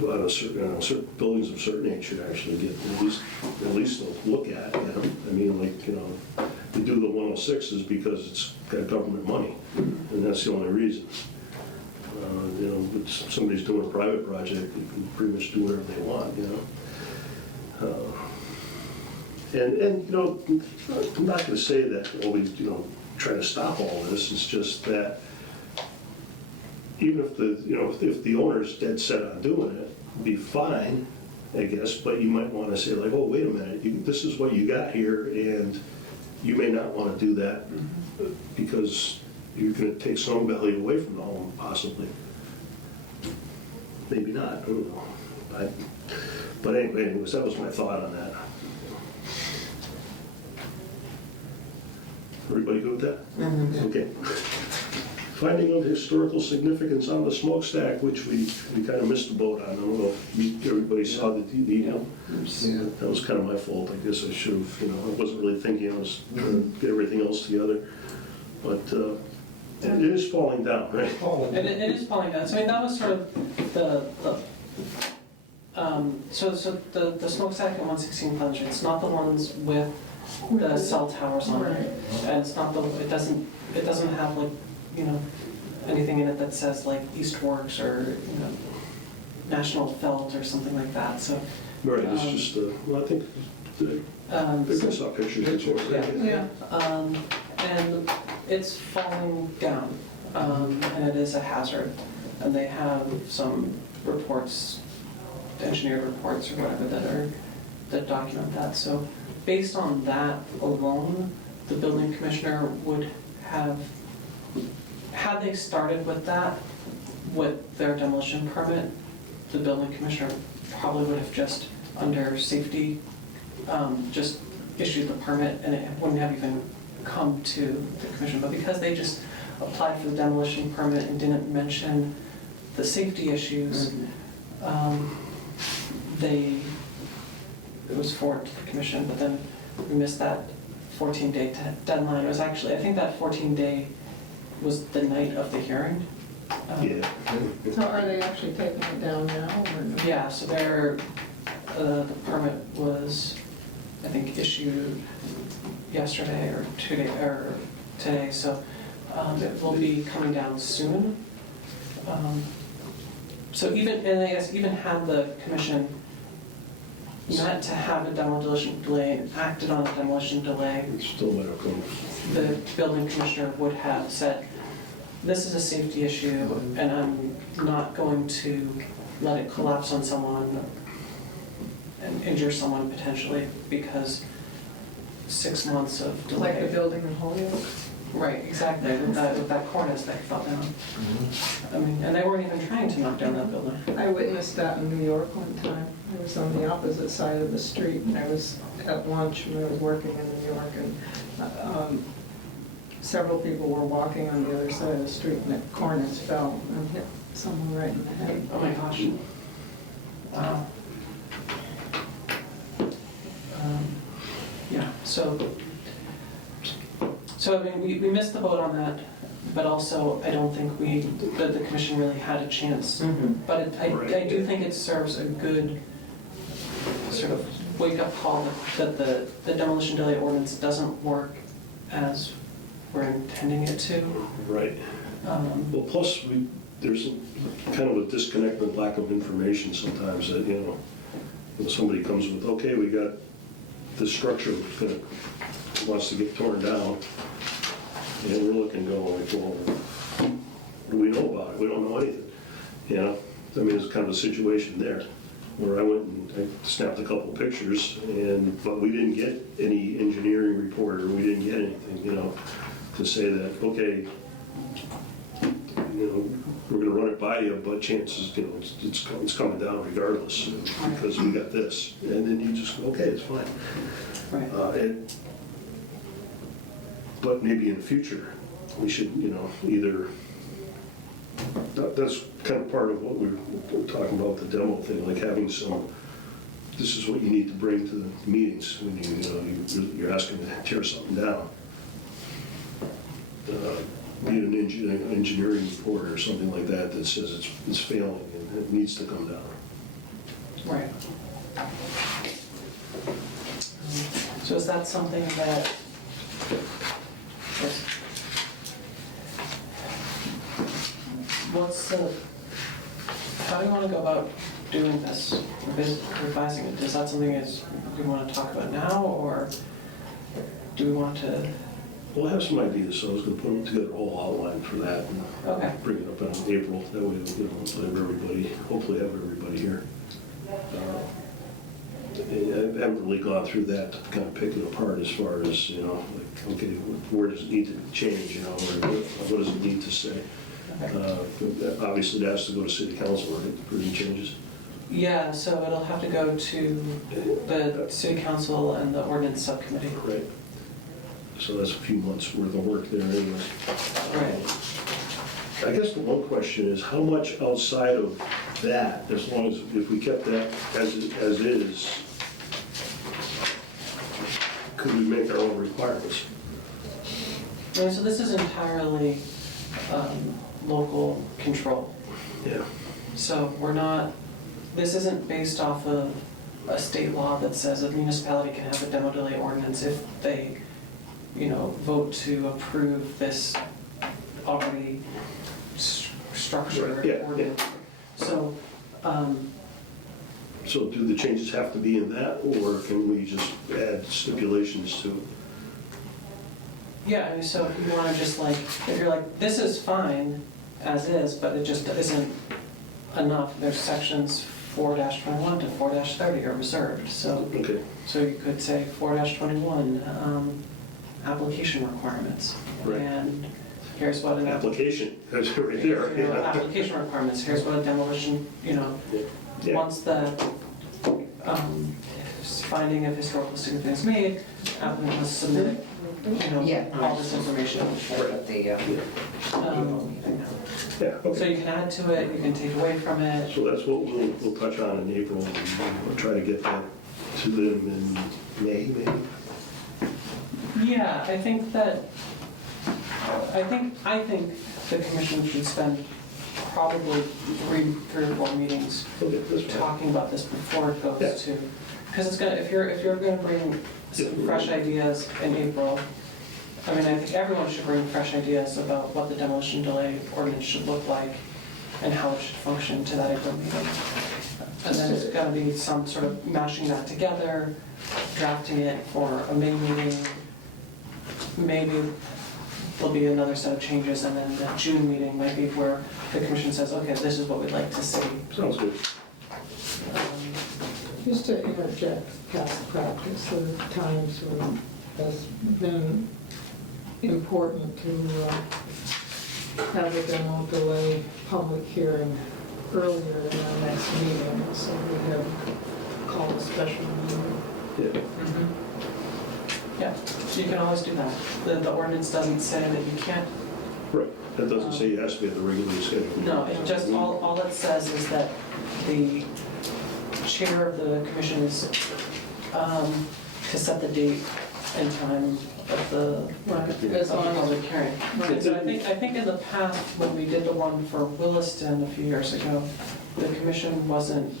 on certain buildings of a certain age should actually get at least a look at. I mean, like, to do the 106s because it's got government money, and that's the only reason. But somebody's doing a private project, they can pretty much do whatever they want, And I'm not going to say that we try to stop all this. It's just that even if if the owner's dead set on doing it, it'd be fine, I guess. But you might want to say, like, oh, wait a minute, this is what you got here, and you may not want to do that because you're going to take some value away from the home, possibly. Maybe not. I don't know. But anyways, that was my thought on that. Everybody good with that? Mm-hmm. Okay. Finding of historical significance on the smokestack, which we kind of missed the boat on. I don't know if everybody saw the email. Yeah. That was kind of my fault. I guess I should have, I wasn't really thinking. I was trying to get everything else together. But it is falling down, right? It is falling down. So I mean, that was sort of the smokestack at 116 Pleasant Street. It's not the ones with the cell towers on it, and it's not it doesn't have like anything in it that says like Eastworks or National Felt or something like that. So Right. It's just I think I saw pictures. yeah. And it's falling down, and it is a hazard. And they have some reports, engineered reports or whatever, that document that. So based on that alone, the building commissioner would have, had they started with that, with their demolition permit, the building commissioner probably would have just, under safety, just issued the permit, and it wouldn't have even come to the commission. But because they just applied for the demolition permit and didn't mention the safety issues, it was forwarded to the commission, but then we missed that 14-day deadline. It was actually, I think that 14-day was the night of the hearing. Yeah. So are they actually taking it down now or no? Yeah, so the permit was, I think, issued yesterday or today, so it will be coming down soon. So even, and I guess even had the commission meant to have a demolition delay and acted on a demolition delay, It still might have come. the building commissioner would have said, this is a safety issue and I'm not going to let it collapse on someone and injure someone potentially because 6 months of delay. Like the building in Holyoke? Right, exactly, with that cornice that fell down. I mean, and they weren't even trying to knock down that building. I witnessed that in New York one time. I was on the opposite side of the street, and I was at lunch when I was working in New York, and several people were walking on the other side of the street, and that cornice fell and hit someone right in the head. Oh my gosh. Wow. Yeah, so I mean, we missed the boat on that, but also I don't think the commission really had a chance. But I do think it serves a good sort of wake-up call that the demolition delay ordinance doesn't work as we're intending it to. Right. Well, plus, there's kind of a disconnect and lack of information sometimes that, when somebody comes with, okay, we got this structure that wants to get torn down, and we're looking going like, well, what do we know about it? We don't know anything, I mean, it's kind of a situation there where I went and I snapped a couple pictures, but we didn't get any engineering report, or we didn't get anything, to say that, okay, we're gonna run it by you, but chances, it's coming down regardless, because we got this. And then you just, okay, it's fine. Right. But maybe in the future, we should, either, that's kind of part of what we're talking about, the demo thing, like having some, this is what you need to bring to the meetings when you're asking to tear something down. Be it an engineering report or something like that that says it's failing and it needs to come down. Right. So is that something that, how do you want to go about doing this, revising it? Is that something we want to talk about now, or do we want to? Well, I have some ideas, so I was going to put together a whole outline for that and bring it up in April. That way, have everybody, hopefully have everybody here. I haven't really gone through that to kind of pick it apart as far as, like, okay, where does it need to change, or what does it need to say? Obviously, it has to go to city council, right, for any changes? Yeah, so it'll have to go to the city council and the ordinance subcommittee. Right. So that's a few months worth of work there anyway. Right. I guess the one question is, how much outside of that, as long as, if we kept that as is, could we make our own requirements? And so this is entirely local control. Yeah. So this isn't based off of a state law that says a municipality can have a demo delay ordinance if they, vote to approve this already structured ordinance. So, so do the changes have to be in that, or can we just add stipulations to it? yeah, I mean, so if you want to just if you're like, this is fine as is, but it just isn't enough, there's sections 4-21 to 4-30 are reserved. So, Okay. so you could say 4-21, application requirements. Right. And here's what an Application, that's right there. Yeah. application requirements, here's what a demolition, Yeah. once the finding of historical significance made, applicant must submit, all this information. Yeah, So okay. you can add to it, you can take away from it. So that's what we'll touch on in April, and we'll try to get that to them in May, maybe? Yeah, I think the commission should spend probably three or four meetings Okay, that's fine. talking about this before it Yeah. goes to, because it's gonna, if you're gonna bring some fresh ideas in April, I mean, I think everyone should bring fresh ideas about what the demolition delay ordinance should look like and how it should function to that April meeting. And then it's gotta be some sort of mashing that together, drafting it for a May meeting. Maybe there'll be another set of changes, and then the June meeting might be where the commission says, okay, this is what we'd like to see. Sounds good. Just to interject past practice, there are times when it's been important to have a demo delay public hearing earlier than our next meeting, so we have called a special meeting. Yeah. Yeah, so you can always do that. The ordinance doesn't say that you can't. Right. That doesn't say it has to be at the regularly scheduled. No, it just, all it says is that the chair of the commission is to set the date and time of the As long as, public hearing. And so I think in the past, when we did the one for Williston a few years ago, the commission wasn't,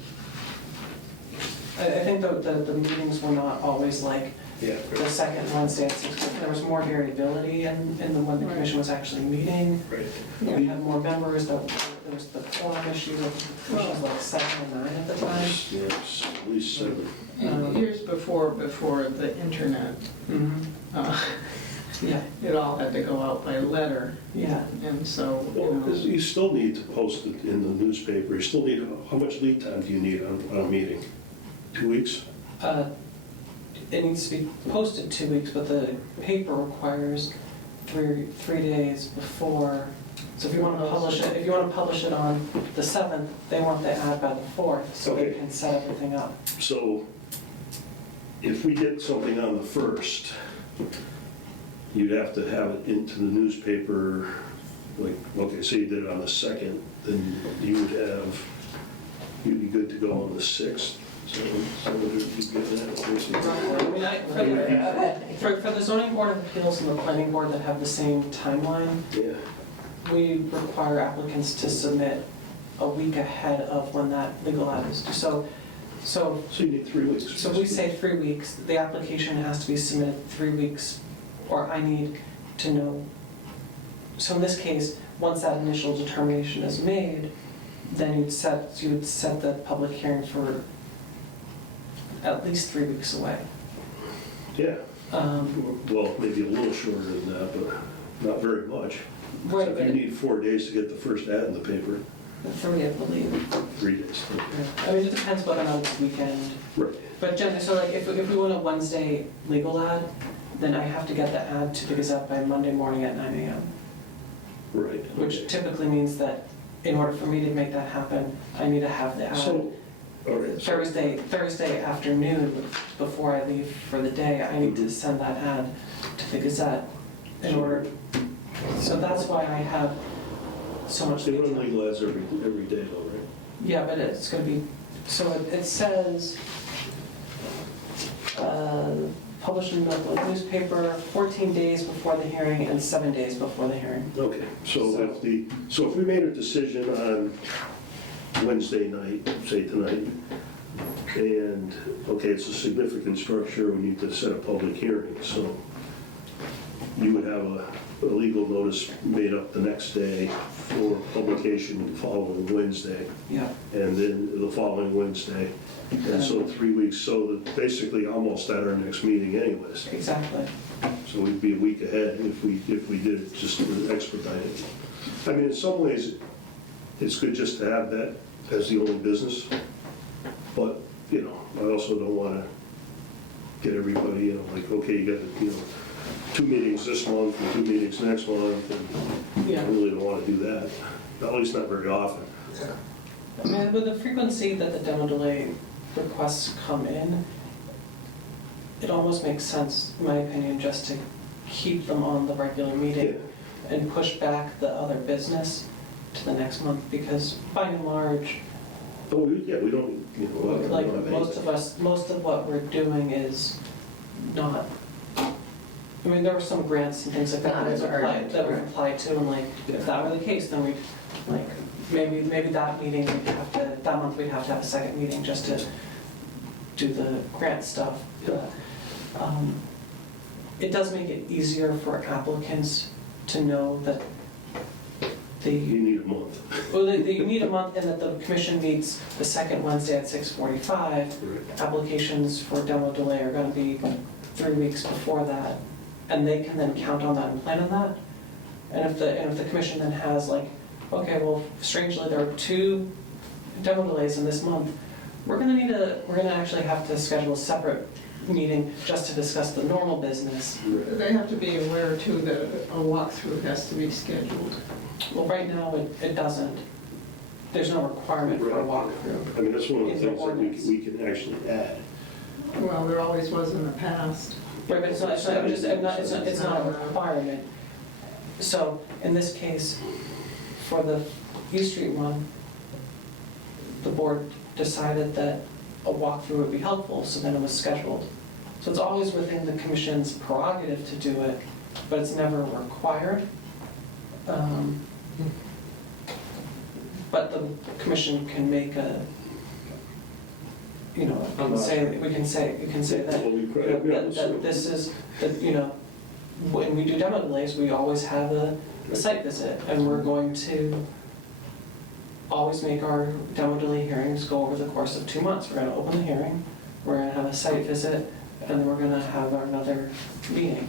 I think the meetings were not always like Yeah. the second Wednesday at 6. There was more variability in the when the commission was actually meeting. Right. We had more members, there was the quorum issue, which was like 7 or 9 at the time. Yes, at least 7. And years before the internet, Yeah, it all had to go out by letter, yeah. and so, Well, 'cause you still need to post it in the newspaper. You still need, how much lead time do you need on a meeting? 2 weeks? It needs to be posted 2 weeks, but the paper requires three days before. So if you want to publish it on the 7th, they want the ad by the 4th, so they Okay. can set everything up. So if we did something on the 1st, you'd have to have it into the newspaper, like, okay, say you did it on the 2nd, then you'd be good to go on the 6th. So would you get that? I mean, for the zoning board of appeals and the planning board that have the same timeline, Yeah. we require applicants to submit a week ahead of when that legal ad is due. So So you need 3 weeks. So we say 3 weeks, the application has to be submitted 3 weeks, or I need to know. So in this case, once that initial determination is made, then you would set the public hearing for at least 3 weeks away. Yeah. Well, maybe a little shorter than that, but not very much. So Right, if you need 4 days to get the first ad in the paper, 3, I believe. 3 days. I mean, it depends whether or not it's weekend. Right. But generally, so like if we want a Wednesday legal ad, then I have to get the ad to the Gazette by Monday morning at 9 a.m. Right. Which okay. typically means that in order for me to make that happen, I need to have the ad So, all right. so- Thursday afternoon before I leave for the day. I need to send that ad to the Gazette in order. So that's why I have so much. They lead run time. legal ads every day though, right? Yeah, but it's gonna be, so it says, published in the local newspaper 14 days before the hearing and 7 days before the hearing. Okay, so if we made a decision on Wednesday night, say tonight, and, okay, it's a significant structure, we need to set a public hearing, so you would have a legal notice made up the next day for publication the following Wednesday, Yeah. and then the following Wednesday, and so 3 weeks, so that basically almost at our next meeting anyways. Exactly. So we'd be a week ahead if we did it just to expedite it. I mean, in some ways, it's good just to have that as the only business, but, you know, I also don't want to get everybody, you know, like, okay, you got, you know, 2 meetings this month and 2 meetings next month, and I Yeah. really don't want to do that, at least not very often. I mean, with the frequency that the demo delay requests come in, it almost makes sense, in my opinion, just to keep them on the regular meeting and push back the other business to the next month, because by and large, Oh, yeah, we don't, you know, we don't like have most of what we're doing is not, I mean, there were some grants and things like that Not that as we've urgent, applied right. to, and like, if that were the case, then we'd like maybe that meeting, that month we'd have to have a second meeting just to do the grant stuff. But, it does make it easier for applicants to know that You need a month. well, you need a month and that the commission meets the second Wednesday at 6:45. Right. Applications for demo delay are gonna be 3 weeks before that, and they can then count on that and plan on that. And if the commission then has like, okay, well, strangely, there are 2 demo delays in this month, we're gonna actually have to schedule a separate meeting just to discuss the normal business. They have to be aware too that a walkthrough has to be scheduled. Well, right now, it doesn't. There's no requirement for a walkthrough. I mean, that's one of the In the things that ordinance. we can actually add. Well, there always was in the past. Right, but it's not a requirement. So in this case, for the East Street one, the board decided that a walkthrough would be helpful, so then it was scheduled. So it's always within the commission's prerogative to do it, but it's never required. But the commission can make a, you know, we can say that, Well, we you could- know, yeah, that this is, that, you know, when we do demo delays, we always have a site visit, and we're going to always make our demo delay hearings go over the course of 2 months. We're gonna open the hearing, we're gonna have a site visit, and then we're gonna have another meeting.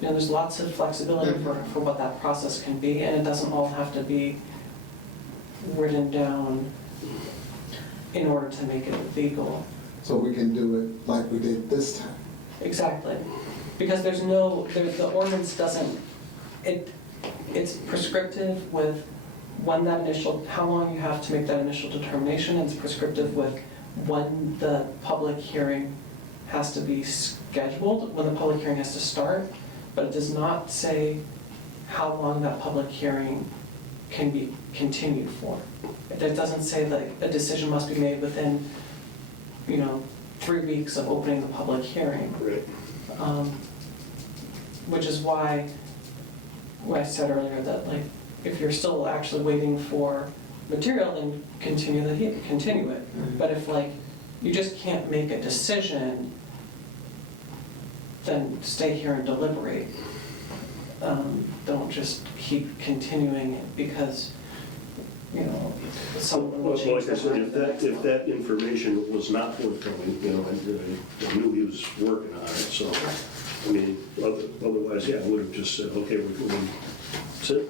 You know, there's lots of flexibility for what that process can be, and it doesn't all have to be written down in order to make it legal. So we can do it like we did this time. Exactly. Because the ordinance doesn't, it's prescriptive with when that initial, how long you have to make that initial determination. It's prescriptive with when the public hearing has to be scheduled, when the public hearing has to start, but it does not say how long that public hearing can be continued for. It doesn't say that a decision must be made within, 3 weeks of opening the public hearing. Right. Which is why I said earlier that, like, if you're still actually waiting for material, then continue it. But if, like, you just can't make a decision, then stay here and deliberate. Don't just keep continuing it because, someone will Well, change like I their said, mind. if that information was not forthcoming, I knew he was working on it, so, I mean, otherwise, yeah, I would have just said, okay, we're going to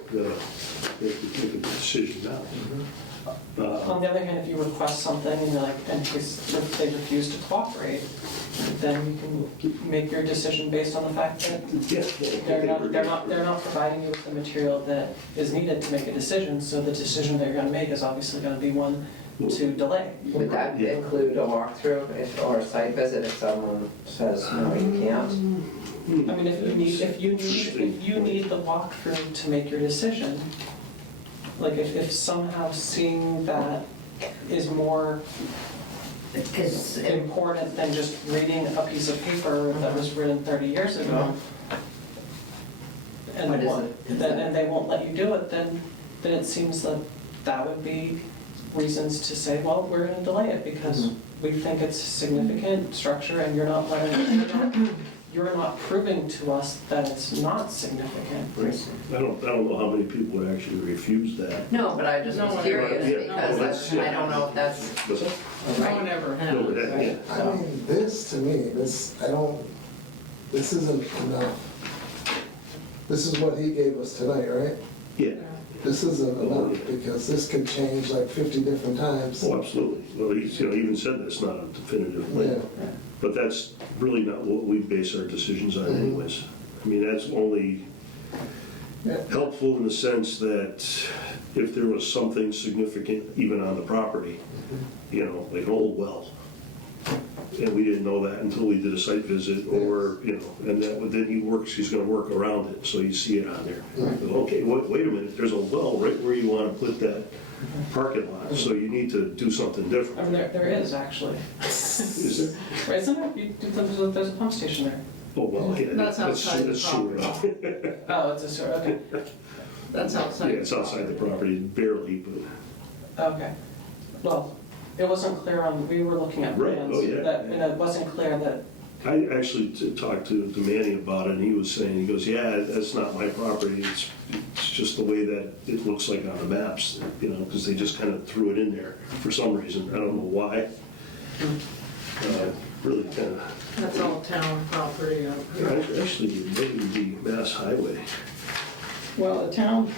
make a decision now. On the other hand, if you request something and you're like, and if they refuse to cooperate, then you can make your decision based on the fact that they're not providing you with the material that is needed to make a decision, so the decision that you're gonna make is obviously gonna be one to delay. Would that include a walkthrough or a site visit if someone says, no, you can't? I mean, if you need the walkthrough to make your decision, like if somehow seeing that is more Because important than just reading a piece of paper that was written 30 years ago, and What they is won't, it? and they won't let you do it, then it seems that that would be reasons to say, well, we're gonna delay it because we think it's significant structure and you're not proving to us that it's not significant. I don't know how many people would actually refuse that. No, but I just No was one curious ever- because I don't know if that's What's that? No one ever has. No, that- yeah. I mean, this, to me, this isn't enough. This is what he gave us tonight, right? Yeah, This isn't enough, because this can change like 50 different times. oh, absolutely. Well, he's, even said that's not a definitive Yeah, link, but that's really not what we base our decisions on anyways. I mean, that's only yeah. helpful in the sense that if there was something significant even on the property, like an old well, and we didn't know that until we did a site visit, or, and then he's gonna work around it, so you see it on there. Okay, wait a minute, there's a well right where you wanna put that parking lot, so you need to do something I different. mean, there is actually. Is there? Right, isn't there? There's a pump station there. Oh, well, yeah. That's outside the sewer. Oh, it's a sewer, okay. That's outside. Yeah, it's outside the property, barely, but, Okay. Well, it wasn't clear on, we were looking at Right, plans. oh, yeah. And it wasn't clear that, I actually talked to Manny about it, and he was saying, he goes, yeah, that's not my property, it's just the way that it looks like on the maps, you know, because they just kind of threw it in there for some reason, I don't know why. Really kind of, That's all town property up here. actually, it may even be Mass Highway, Well, some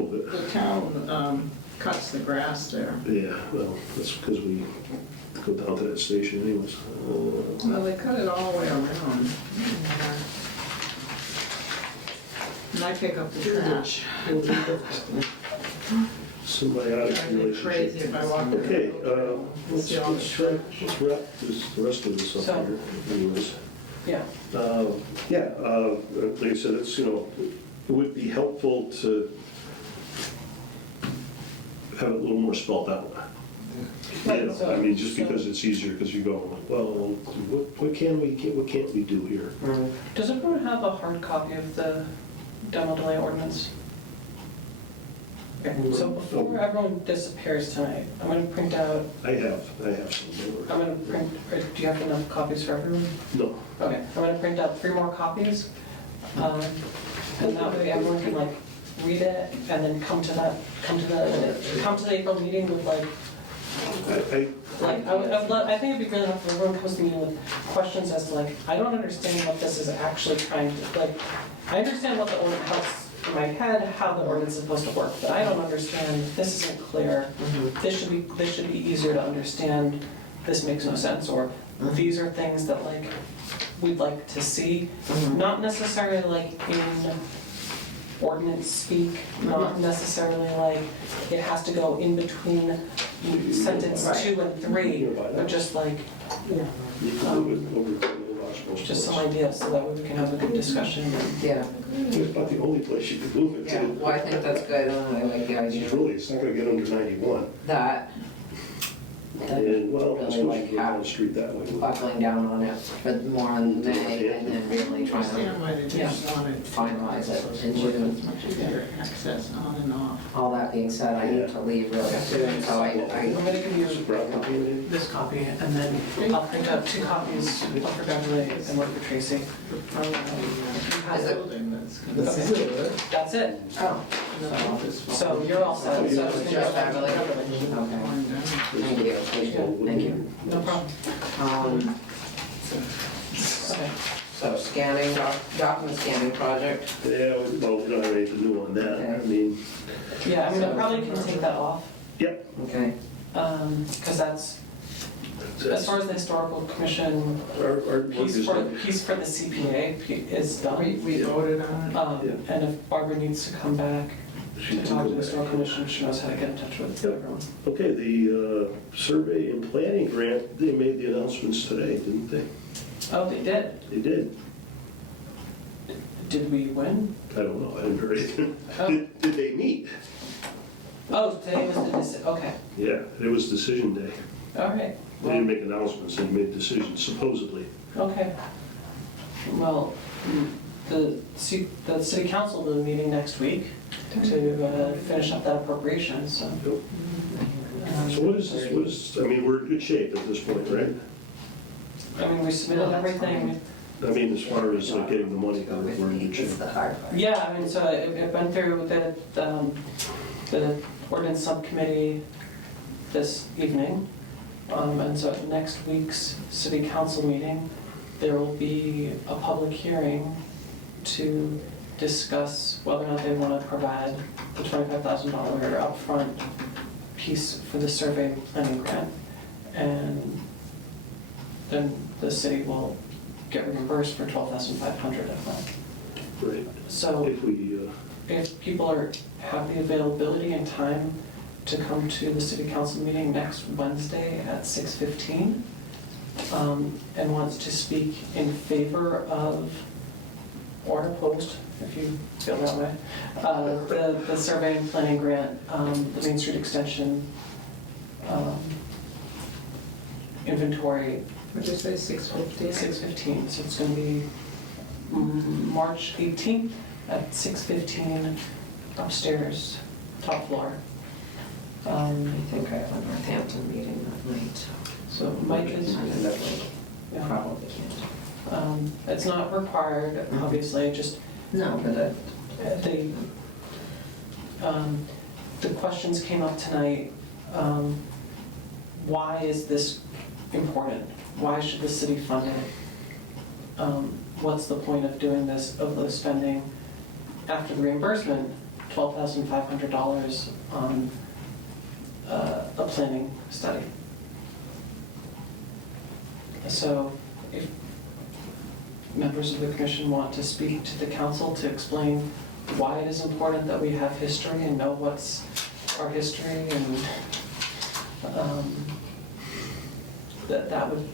of it. the town cuts the grass there. Yeah, well, that's because we go down to that station anyways. Well, they cut it all the way around. And I pick up the trash. Symbiotic I'd be relationship. crazy if I walked in. Okay, let's See all the wrap the rest of this So- up here anyways. yeah. Like I said, it's, you know, it would be helpful to have it a little more spelled out. Right, You know, so- I mean, just so- because it's easier, because you're going like, well, what can't we do here? Does everyone have a hard copy of the demo delay ordinance? Okay, so before everyone disappears tonight, I'm gonna print out, I have some more. I'm gonna print, or do you have enough copies for everyone? No, Okay, I'm gonna print out 3 more copies. And that way everyone can like read it and then come to the April meeting with like, I think it'd be really helpful if everyone comes to the meeting with questions as to like, I don't understand what this is actually trying to, like, I understand what the ordinance, helps in my head, how the ordinance is supposed to work, but I don't understand, this isn't clear, this should be easier to understand, this makes no sense, or these are things that like, we'd like to see, not necessarily like in ordinance speak, not necessarily like it has to go in between sentence 2 and 3, but just like, you can move it over to the lodge. just some ideas so that way we can have a good discussion. Yeah, It's about the only place you could move it yeah, to. well, I think that's good, I like the idea. It's not gonna get under 91. That, And, well, I really suppose like you can go down how the street that way. buckling down on it for more in May and then really I trying understand to why they just wanted. finalize it in June. It's much easier access on and off. All that being said, I need to leave really soon, so I'm gonna give you Brown copy of it? this copy, and then I'll print out 2 copies, one for Beverly and one for Tracy. Is it- Building that's This is it, right? That's it. Oh, So you're all set. So it's gonna Just go back to Beverly? Beverly. okay, thank you, thank you. No problem. Okay. So scanning, document scanning project, Yeah, well, we don't have anything new on that. I mean, Yeah, I mean, I probably can take that off, yep. okay. because that's, as far as the historical commission Our work piece is for, done. piece for the CPA is done. We voted on it. And if Barbara needs to come back She to can talk go to the back. historical commission, she knows how to get in touch with Yep. everyone. Okay, the survey and planning grant, they made the announcements today, didn't they? Oh, they did? They did. Did we win? I don't know, I haven't heard anything. Oh. Did they meet? Oh, today was the, okay, Yeah, it was decision day. all right. They didn't make announcements, they made decisions supposedly. Okay. Well, the city council will be meeting next week to finish up that appropriation, so. So what is this, I mean, we're in good shape at this point, right? I mean, we submitted everything. I mean, as far as getting the money, we're in good shape. It's the hard part. Yeah, I mean, so it went through the ordinance subcommittee this evening. And so at next week's city council meeting, there will be a public hearing to discuss whether or not they want to provide the $25,000 upfront piece for the survey and planning grant. And then the city will get reimbursed for $12,500 of that. Right, So if we, if people have the availability and time to come to the city council meeting next Wednesday at 6:15, and wants to speak in favor of, or opposed, if you feel that way, the survey and planning grant, the Main Street Extension inventory, Would you say 6:50? 6:15, so it's gonna be March 18th at 6:15. upstairs, top floor. I think I have a Northampton meeting that night, So Mike is, kind of like, yeah. probably can't. It's not required, obviously, just No, but the questions came up tonight. Why is this important? Why should the city fund it? What's the point of doing this, of the spending after the reimbursement, $12,500 on a planning study? So if members of the commission want to speak to the council to explain why it is important that we have history and know what's our history, and that would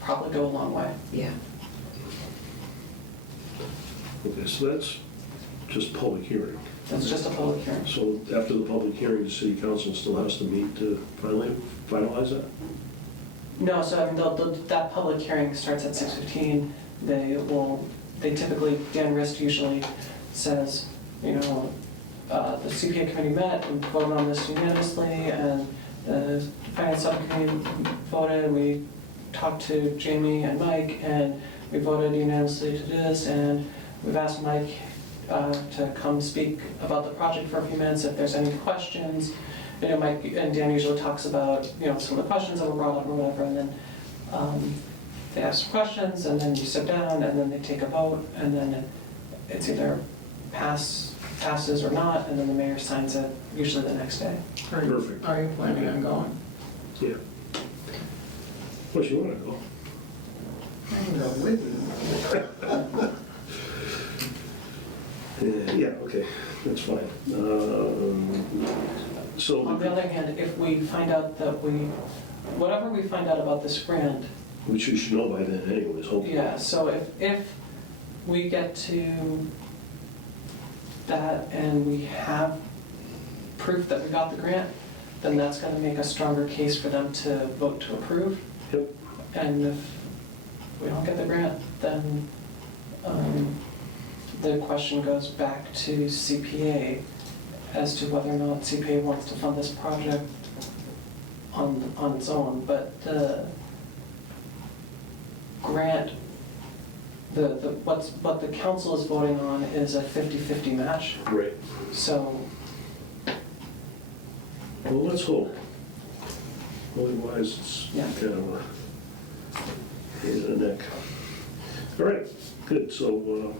probably go a long way. yeah. Okay, so that's just public hearing. That's just a public hearing. So after the public hearing, the city council still has to meet to finalize that? No, so I mean, that public hearing starts at 6:15. They typically, Dan Rist usually says, you know, the CPA committee met and voted on this unanimously, and the finance subcommittee voted, and we talked to Jamie and Mike, and we voted unanimously to do this, and we've asked Mike to come speak about the project for a few minutes if there's any questions. You know, Mike and Dan usually talks about, you know, some of the questions that were brought up or whatever, and then they ask questions, and then you sit down, and then they take a vote, and then it's either passes or not, and then the mayor signs it, usually the next day. Perfect. Are you planning on going? Yeah. Well, you want to go? I can go with you. Yeah, okay, that's fine. So, On the other hand, if we find out that whatever we find out about this grant, which we should know by then anyways, hopefully. yeah, so if we get to that and we have proof that we got the grant, then that's gonna make a stronger case for them to vote to approve. Yep. And if we don't get the grant, then the question goes back to CPA as to whether or not CPA wants to fund this project on its own. But the grant, what the council is voting on is a 50-50 match. Right. So, Well, let's hope. Otherwise, it's Yeah. kind of a pain in the neck. All right, good. So,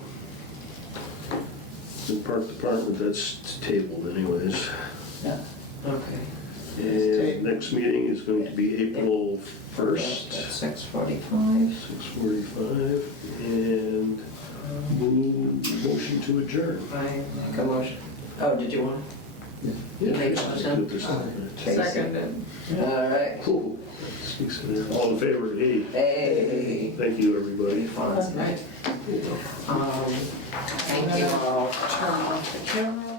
the park department, that's tabled anyways. yeah. Okay. And next meeting is going to be April 1st, 6:45. 6:45, and motion to adjourn. I make a motion. Oh, did you want? Yeah, Make a just motion. put this on. Seconded. All right. Cool. Speaks in there. All in favor? Hey. Hey. Thank you, everybody. Fun, right? Thank you all. Turn off the camera.